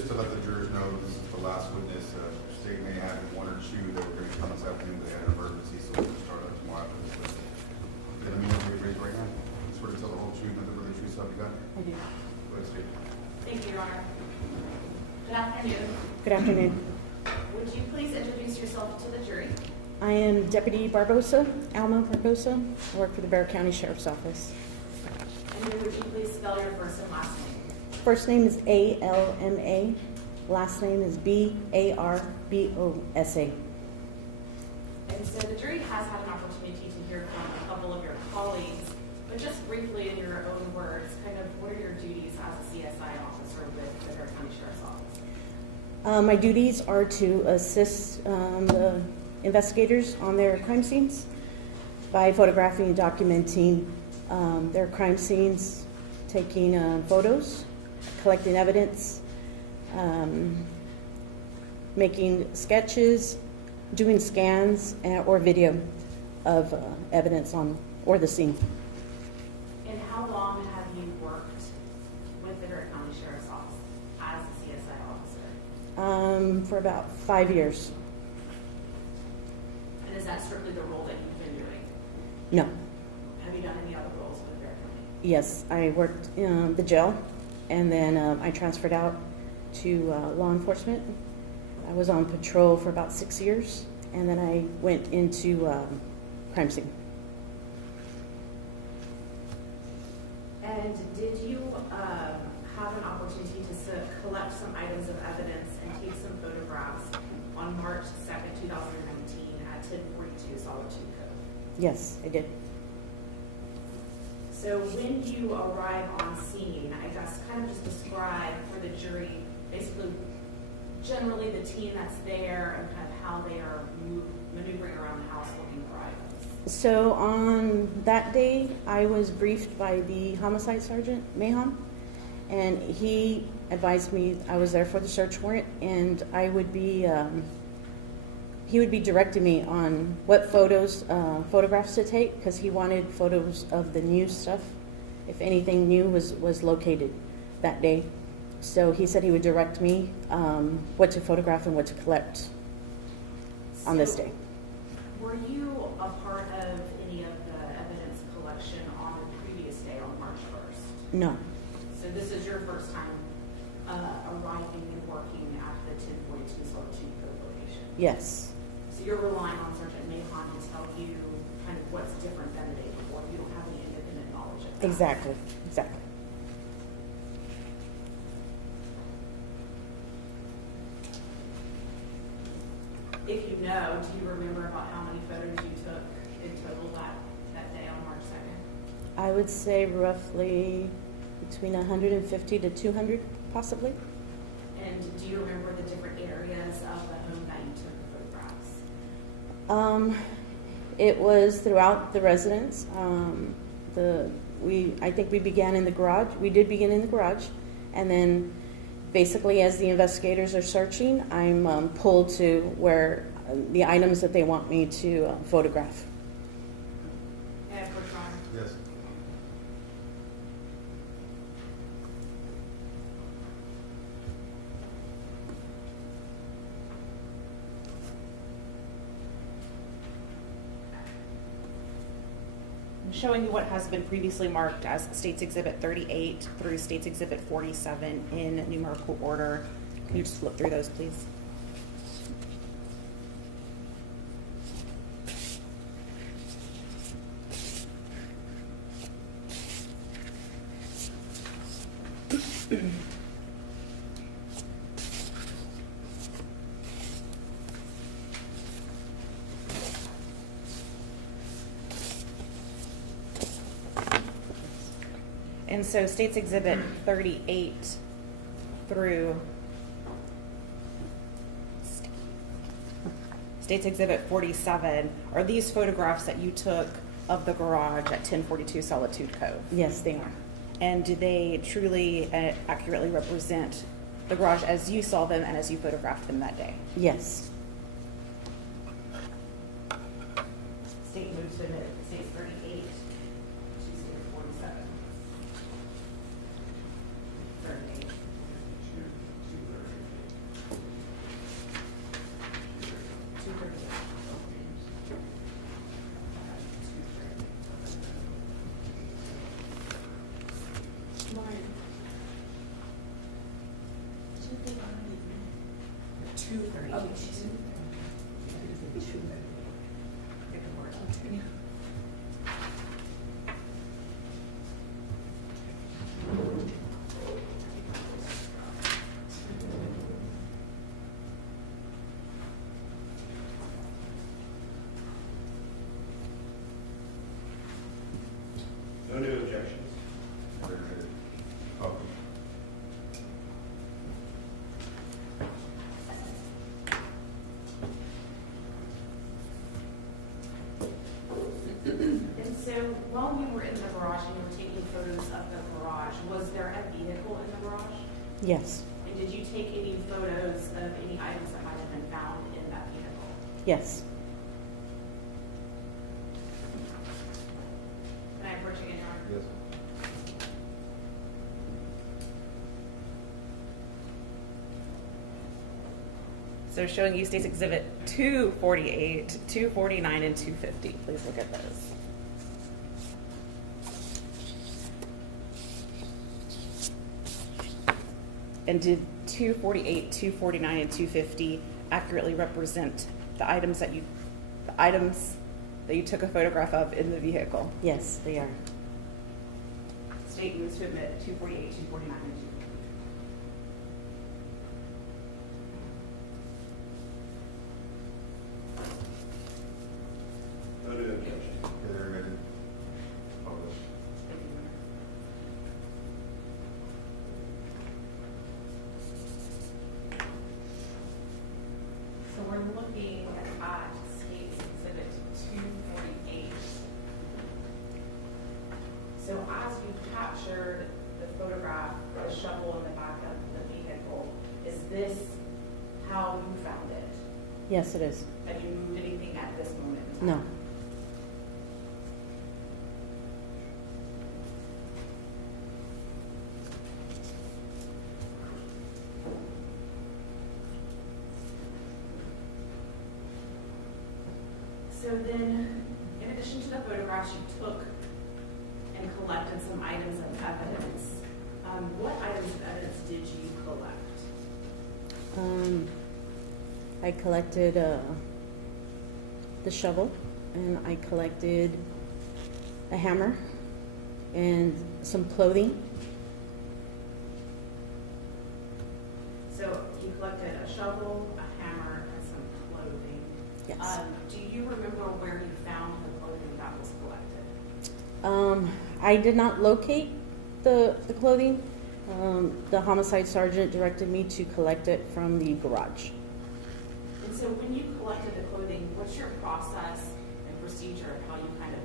just to let the jurors know, this is the last witness. State may have one or two that were going to come this afternoon, but they had an emergency, so we'll start up tomorrow after this witness. Let me know if you raise your right hand. You swear to tell the whole truth, nothing but the truth, so help you God? I do. Go ahead, state. Thank you, Your Honor. Good afternoon. Good afternoon. Would you please introduce yourself to the jury? I am Deputy Barbosa, Alma Barbosa. I work for the Bexar County Sheriff's Office. And then would you please spell your first and last name? First name is Alma. Last name is Barbosa. And so the jury has had an opportunity to hear from a couple of your colleagues, but just briefly in your own words, kind of what are your duties as a CSI officer with the Bexar County Sheriff's Office? My duties are to assist the investigators on their crime scenes by photographing and documenting their crime scenes, taking photos, collecting evidence, making sketches, doing scans or video of evidence on or the scene. And how long have you worked with the Bexar County Sheriff's Office as a CSI officer? For about 5 years. And is that strictly the role that you've been doing? No. Have you done any other roles with Bexar County? Yes, I worked in the jail, and then I transferred out to law enforcement. I was on patrol for about 6 years, and then I went into crime scene. And did you have an opportunity to collect some items of evidence and take some photographs on March 2nd, 2019 at 1042 Solitude Cove? Yes, I did. So when you arrive on scene, I guess kind of just describe for the jury, basically, generally the team that's there and kind of how they are maneuvering around the house looking for items. So on that day, I was briefed by the homicide sergeant, Mahon, and he advised me I was there for the search warrant, and I would be, he would be directing me on what photographs to take, because he wanted photos of the new stuff, if anything new was located that day. So he said he would direct me what to photograph and what to collect on this day. Were you a part of any of the evidence collection on the previous day on March 1st? No. So this is your first time arriving and working at the 1042 Solitude Cove location? Yes. So you're relying on Sergeant Mahon to tell you kind of what's different than the day before. You don't have any independent knowledge of that. Exactly. If you know, do you remember about how many photos you took in total that day on March 2nd? I would say roughly between 150 to 200, possibly. And do you remember the different areas of the home that you took the photographs? It was throughout the residence. I think we began in the garage. We did begin in the garage, and then basically as the investigators are searching, I'm pulled to where the items that they want me to photograph. Yeah, for sure. Yes. I'm showing you what has been previously marked as States Exhibit 38 through States Exhibit 47 in numerical order. Can you just flip through those, please? And so States Exhibit 38 through States Exhibit 47, are these photographs that you took of the garage at 1042 Solitude Cove? Yes, they are. And do they truly accurately represent the garage as you saw them and as you photographed them that day? Yes. State moves to admit States 38 to State 47. 38. 238. Get the word out. No new objections. Public. And so while you were in the garage and you were taking photos of the garage, was there a vehicle in the garage? Yes, And did you take any photos of any items that might have been found in that vehicle? yes. Can I approach again, Your Honor? Yes. So showing you State's Exhibit 248, 249, and 250. Please look at those. And did 248, 249, and 250 accurately represent the items that you took a photograph of in the vehicle? Yes, they are. State moves to admit 248, 249, and 250. No new objections. They're admitted. Public. So we're looking at State's Exhibit 248. So as you captured the photograph, the shovel in the back of the vehicle, is this how you found it? Yes, it is. Have you moved anything at this moment in time? No. So then, in addition to the photographs you took and collected some items of evidence, what items of evidence did you collect? I collected the shovel, and I collected a hammer and some clothing. So you collected a shovel, a hammer, and some clothing. Yes. Do you remember where you found the clothing that was collected? I did not locate the clothing. The homicide sergeant directed me to collect it from the garage. And so when you collected the clothing, what's your process and procedure of how you kind of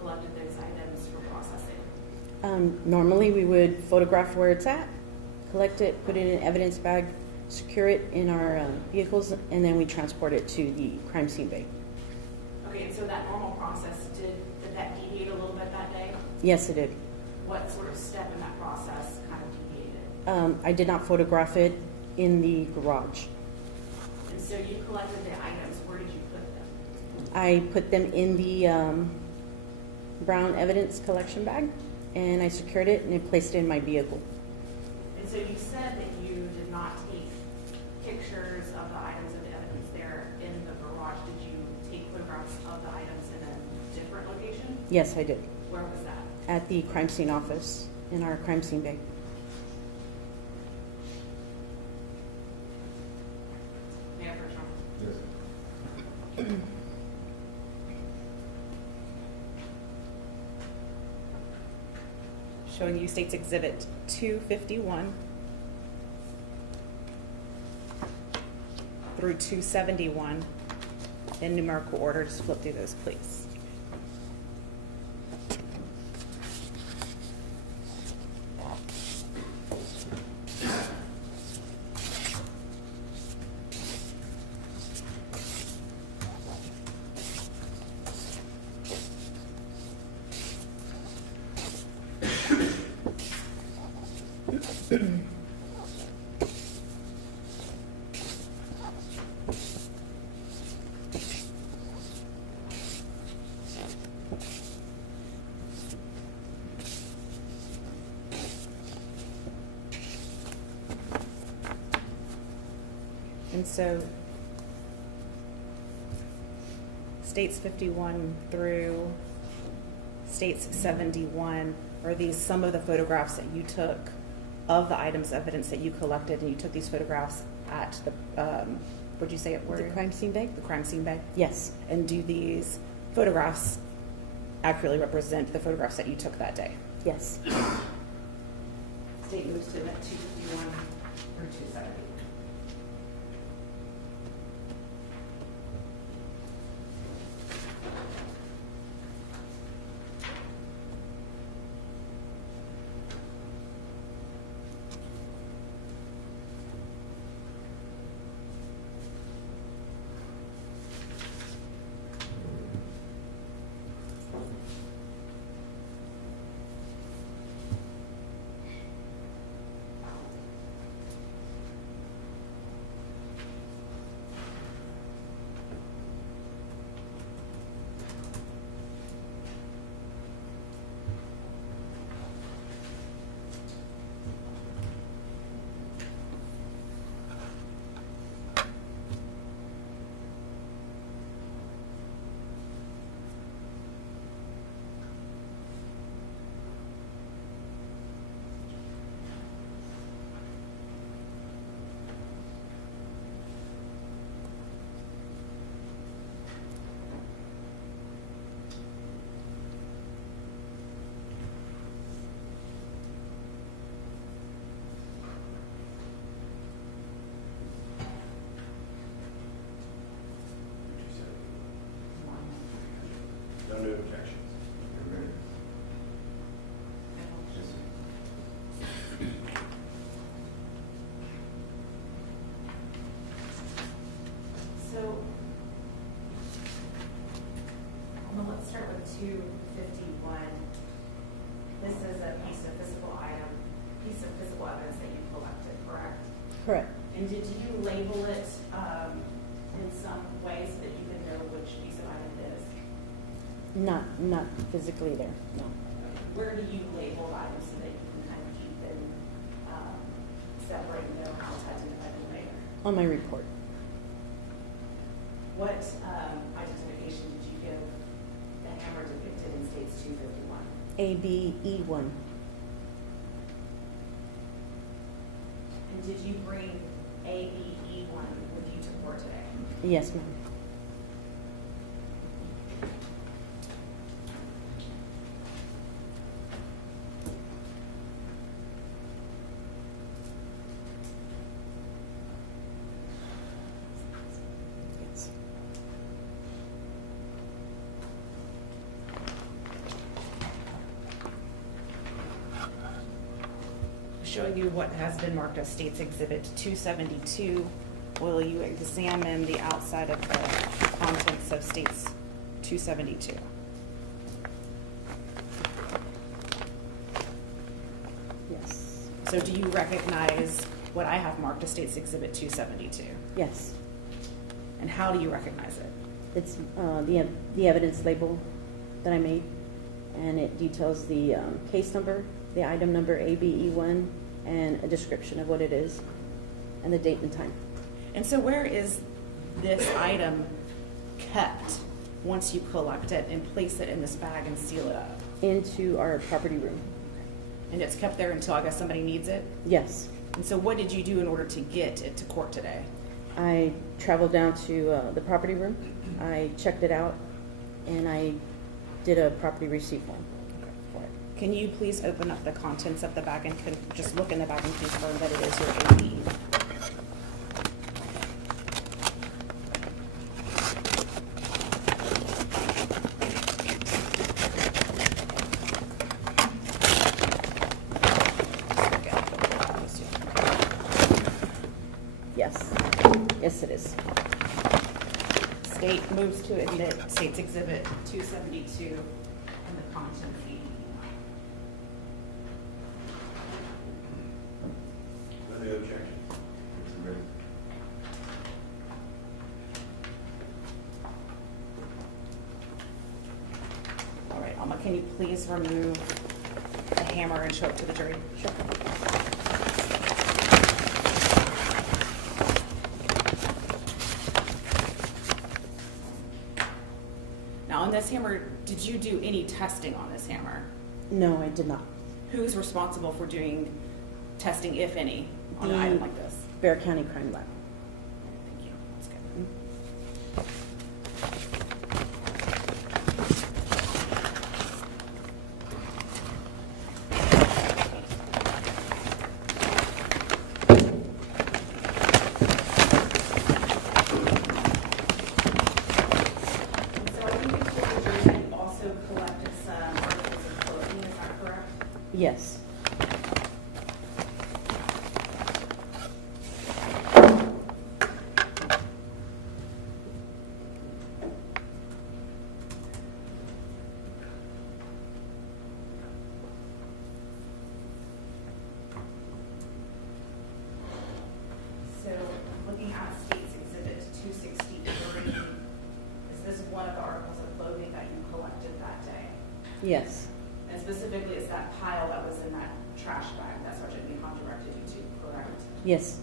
collected those items for processing? Normally, we would photograph where it's at, collect it, put it in an evidence bag, secure it in our vehicles, and then we transport it to the crime scene bay. Okay, and so that normal process, did that deviate a little bit that day? Yes, it did. What sort of step in that process kind of deviated? I did not photograph it in the garage. And so you collected the items, where did you put them? I put them in the brown evidence collection bag, and I secured it and I placed it in my vehicle. And so you said that you did not take pictures of the items of the evidence there in the garage. Did you take photographs of the items in a different location? Yes, I did. Where was that? At the crime scene office in our crime scene bay. May I approach on? Yes. Showing you State's Exhibit 251 through 271 in numerical order. Just flip through those, please. And so states 51 through states 71, are these some of the photographs that you took of the items of evidence that you collected, and you took these photographs at the, what'd you say it were? The crime scene bag? The crime scene bag? Yes. And do these photographs accurately represent the photographs that you took that day? Yes. State moves to event 251 through 270. No new objections. So, well, let's start with 251. This is a piece of physical evidence that you collected, correct? Correct. And did you label it in some way so that you can know which piece of item it is? Not physically there, no. Where do you label items so that you can kind of keep them separate and know how to identify them later? On my report. What identification did you give the hammer depicted in states 251? ABE1. And did you bring ABE1 with you to court today? Yes, ma'am. Yes. Showing you what has been marked as States Exhibit 272, will you examine the outside of the contents of States 272? Yes. So do you recognize what I have marked as States Exhibit 272? Yes. And how do you recognize it? It's the evidence label that I made, and it details the case number, the item number ABE1, and a description of what it is, and the date and time. And so where is this item kept once you collect it and place it in this bag and seal it up? Into our property room. And it's kept there until I guess somebody needs it? Yes. And so what did you do in order to get it to court today? I traveled down to the property room. I checked it out, and I did a property receipt form for it. Can you please open up the contents of the bag and just look in the bag and confirm that it is your ABE? Yes. Yes, it is. State moves to admit States Exhibit 272 and the contents ABE. No new objections. All right, Alma, can you please remove the hammer and show it to the jury? Sure. on this hammer, did you do any testing on this hammer? No, I did not. Who's responsible for doing testing, if any, on an The- item like this? Bear County Crime Lab. Thank you. That's good. So I think it's what the jury also collected some articles of clothing, is that correct? Yes. So looking at State's Exhibit 263, is this one of the articles of clothing that you collected that day? Yes. And specifically, it's that pile that was in that trash bag that Sergeant Mahon directed you to, correct? Yes.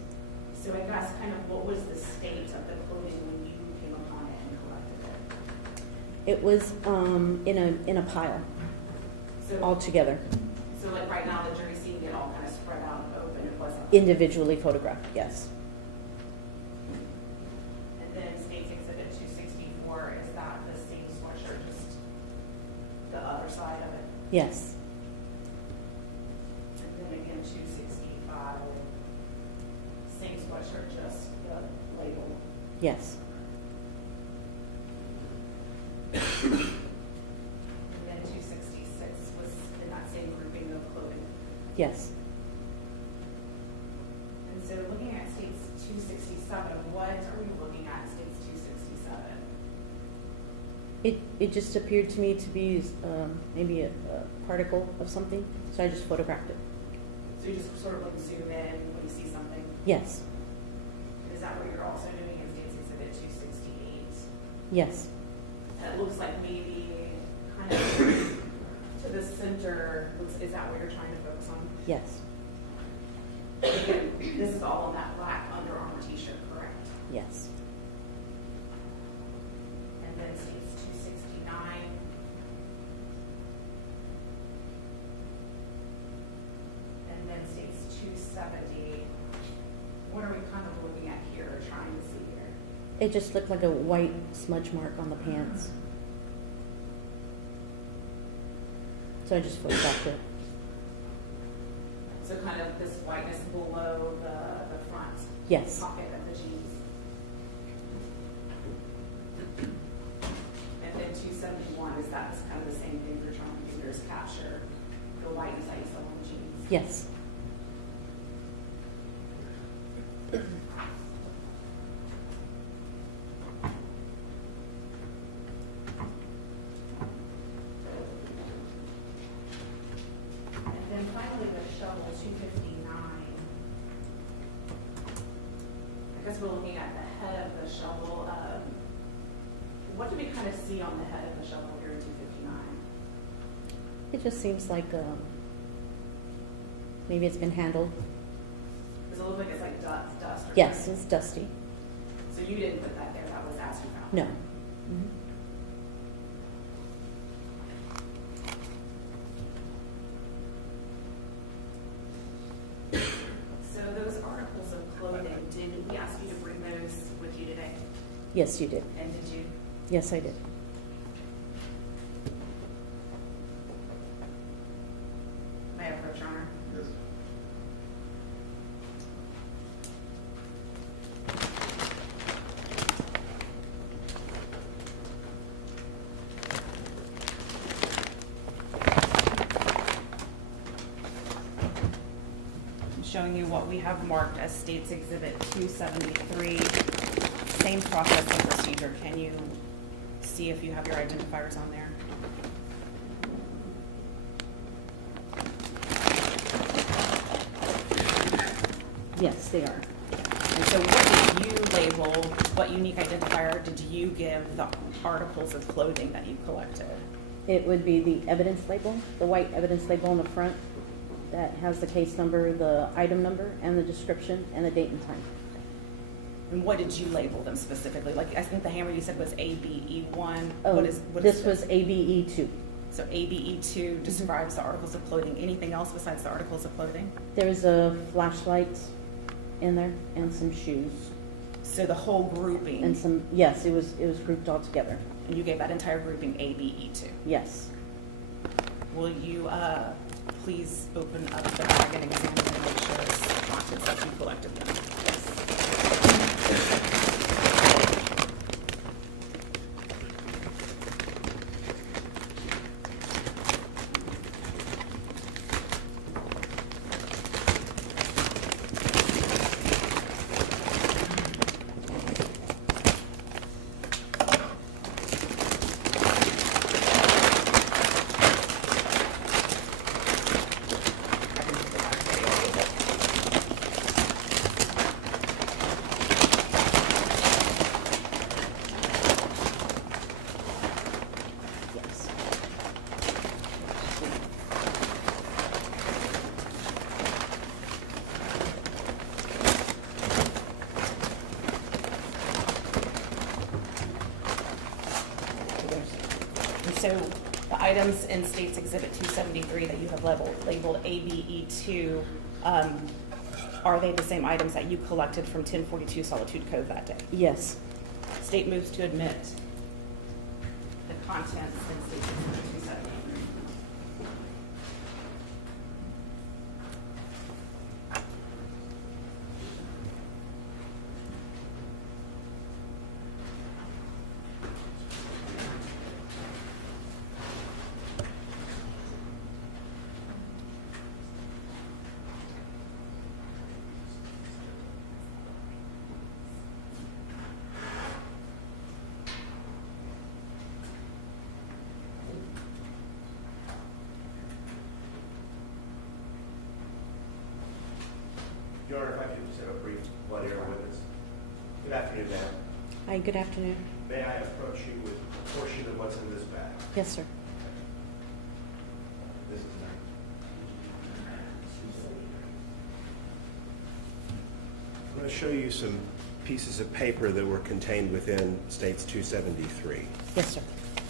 So I guess kind of what was the state of the clothing when you came upon it and collected it? It was in a pile So, all together, so like right now, the jury's seeing it all kind of spread out and open, it wasn't? individually photographed. Yes. And then State's Exhibit 264, is that the same sweatshirt, just the other side of it? Yes. And then again, 265, same sweatshirt, just the label. Yes. And then 266 was in that same grouping of clothing. Yes. And so looking at State's 267, what are we looking at in State's 267? It just appeared to me to be maybe a particle of something, so I just photographed it. So you just sort of like zoom in when you see something? Yes. Is that what you're also doing in State's Exhibit 268? Yes. And it looks like maybe kind of to the center, is that what you're trying to focus on? Yes. Again, this is all in that black Under Armour t-shirt, correct? Yes. And then State's 269. And then State's 270. What are we kind of looking at here, or trying to see here? It just looked like a white smudge mark on the pants. So I just photographed it. So kind of this whiteness below the front Yes. pocket of the jeans. And then 271, is that kind of the same thing you're trying to do, there's capture the whiteness that you saw on the jeans? Yes. And then finally, the shovel 259. I guess we're looking at the head of the shovel. What do we kind of see on the head of the shovel here in 259? It just seems like maybe it's been handled. Does it look like it's like dust? Or Yes, it's dusty. So you didn't put that there, that was as you found? No. it? So those articles of clothing, did we ask you to bring those with you today? Yes, you did. And did you? Yes, I did. May I approach, Your Honor? Yes. I'm showing you what we have marked as State's Exhibit 273. Same process and procedure. Can you see if you have your identifiers on there? Yes, they are. And so what did you label, what unique identifier did you give the articles of clothing that you collected? It would be the evidence label, the white evidence label on the front that has the case number, the item number, and the description, and the date and time. And what did you label them specifically? Like, I think the hammer you said was ABE1. Oh, What is this was ABE2. So ABE2 describes the articles of clothing. Anything else besides the articles of clothing? There was a flashlight in there and some shoes So the whole grouping, and some, yes, it was grouped all together. and you gave that entire grouping ABE2. Yes. Will you please open up the bag and examine it and make sure it's contents that you collected them? Yes. And so the items in States Exhibit 273 that you have labeled ABE2, are they the same items that you collected from 1042 Solitude Cove that day? Yes. State moves to admit the contents in States Exhibit 273. Your Honor, if I could just have a brief blood air witness. Good afternoon, ma'am. Hi, good afternoon. May I approach you with a portion of what's in this bag? Yes, sir. This is I'm going to show you some pieces of paper that were contained within States 273. Yes, sir.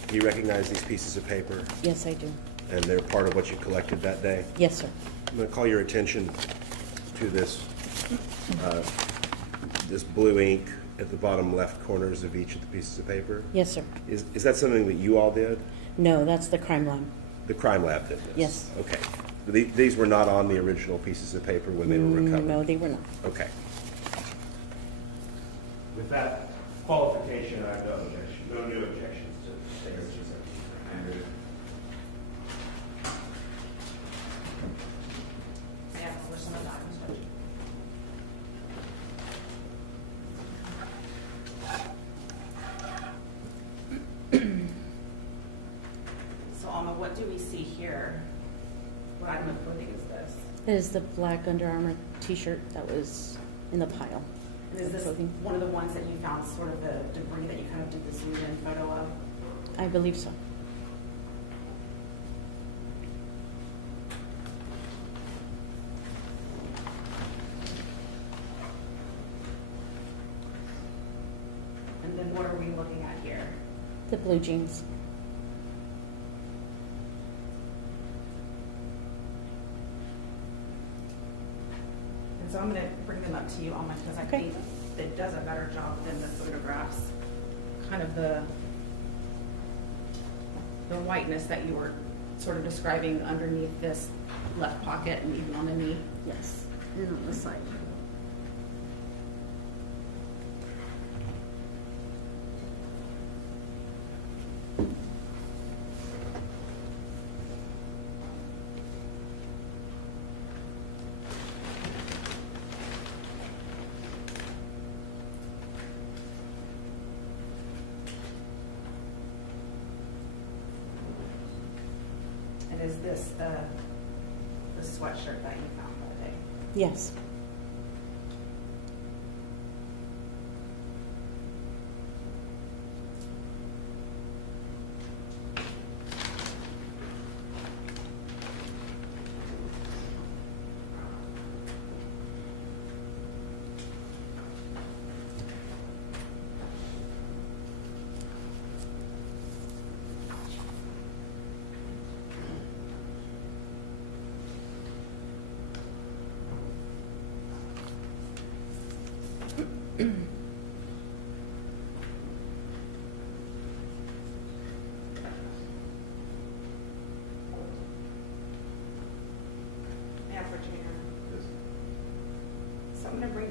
Do you recognize these pieces of paper? Yes, I do. And they're part of what you collected that day? Yes, sir. I'm going to call your attention to this, this blue ink at the bottom left corners of each of the pieces of paper. Yes, sir. Is that something that you all did? No, that's the crime lab. The crime lab did this? Yes. Okay. These were not on the original pieces of paper when they were recovered? No, they were not. Okay. With that qualification, I have no objection, no new objections to States 273. May I have a portion of that, Mr. Judge? So, Alma, what do we see here? What item of clothing is this? It is the black Under Armour T-shirt that was in the pile. And is this Clothing. one of the ones that you found, sort of the debris that you kind of did the zoom in photo of? I believe so. And then what are we looking at here? The blue jeans. And so I'm going to bring them up to you, Alma, because I Okay. think it does a better job than the photographs. Kind of the whiteness that you were sort of describing underneath this left pocket and even on the knee. Yes. And on the side. And is this the sweatshirt that you found that day? Yes.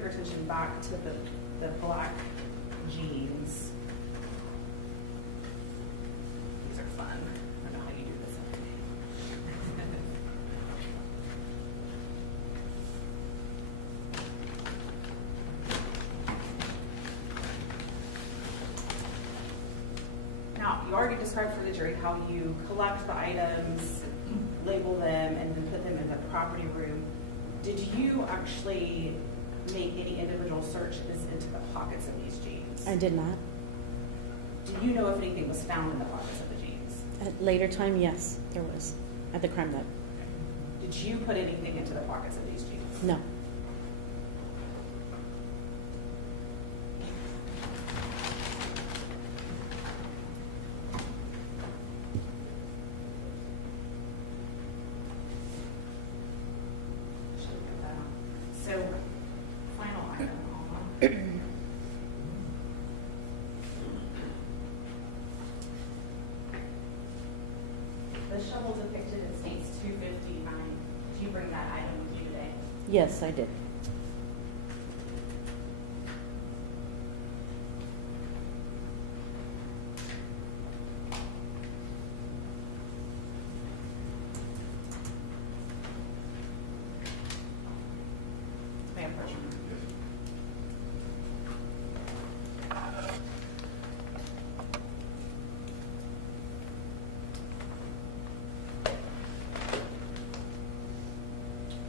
your attention back to the black jeans. These are fun. I don't know how you do this. Now, you already described for the jury how you collect the items, label them, and then put them in the property room. Did you actually make any individual searches into the pockets of these jeans? I did not. Do you know if anything was found in the pockets of the jeans? At later time, yes, there was, at the crime lab. Did you put anything into the pockets of these jeans? No. Should we get that on? So, final item. The shovel depicted in states 259. Did you bring that item with you today? Yes, I did. May I approach you?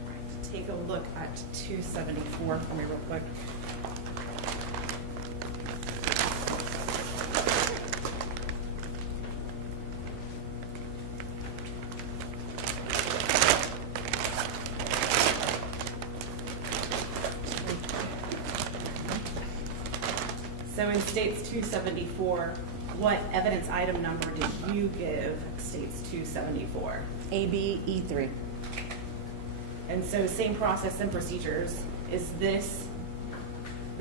Right, take a look at 274 for me real quick. So in states 274, what evidence item number did you give states 274? ABE3. And so same process and procedures. Is this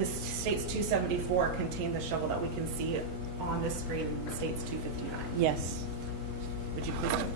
states 274 contain the shovel that we can see on the screen, states 259? Yes. Would you please open?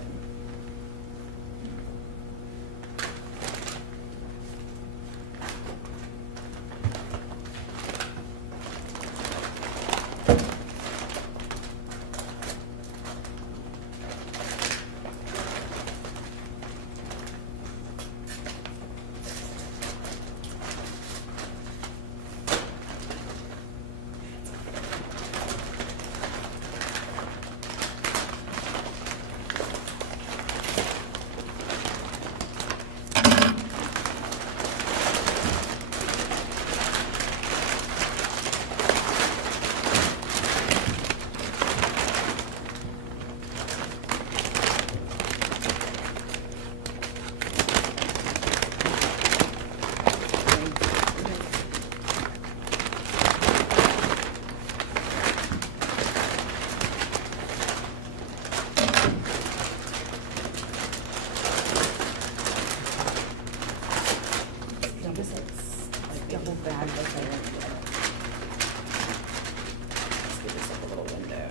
Double bag this item. Let's give this up a little window.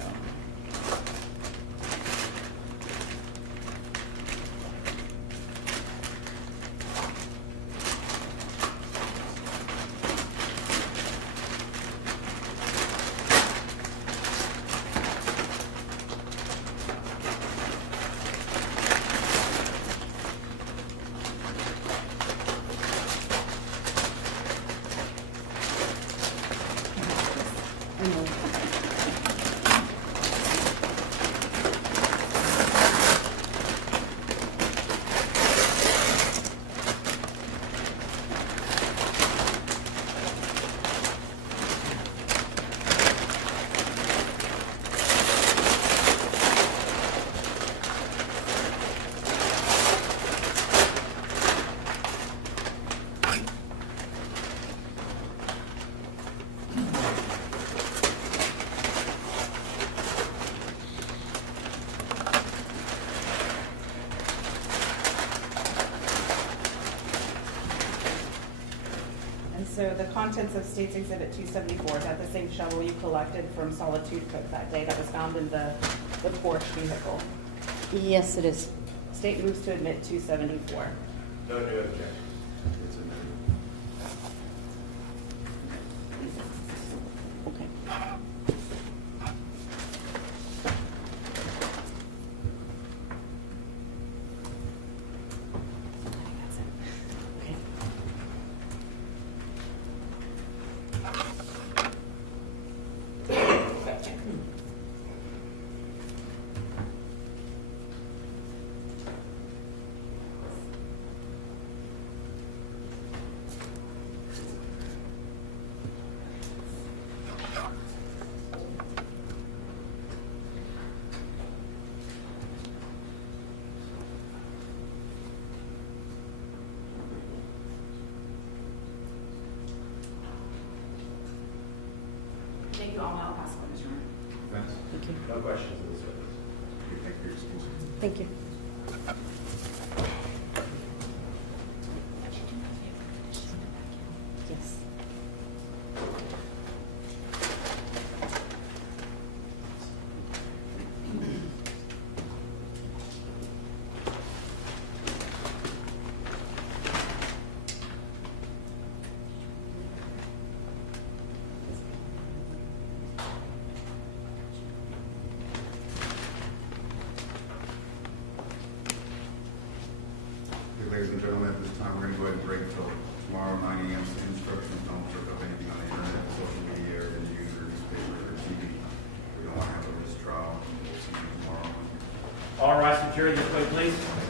So the contents of State's Exhibit 274, is that the same shovel you collected from Solitude Cook that day that was found in the Porsche vehicle? Yes, it is. State moves to admit 274. No new objection. It's a all. I'll pass on, Mr. Chairman. Vince? Thank you. No questions of this witness. Okay, thank you for your excuse. Thank you. Yes. Okay, ladies and gentlemen, at this time, we're gonna go ahead and break till tomorrow, 9 a.m. Instructions, don't look up anything on the internet, social media, or in news, or newspaper, or TV. We don't wanna have a mistrial. We'll see you tomorrow. All rise for jury this way, please.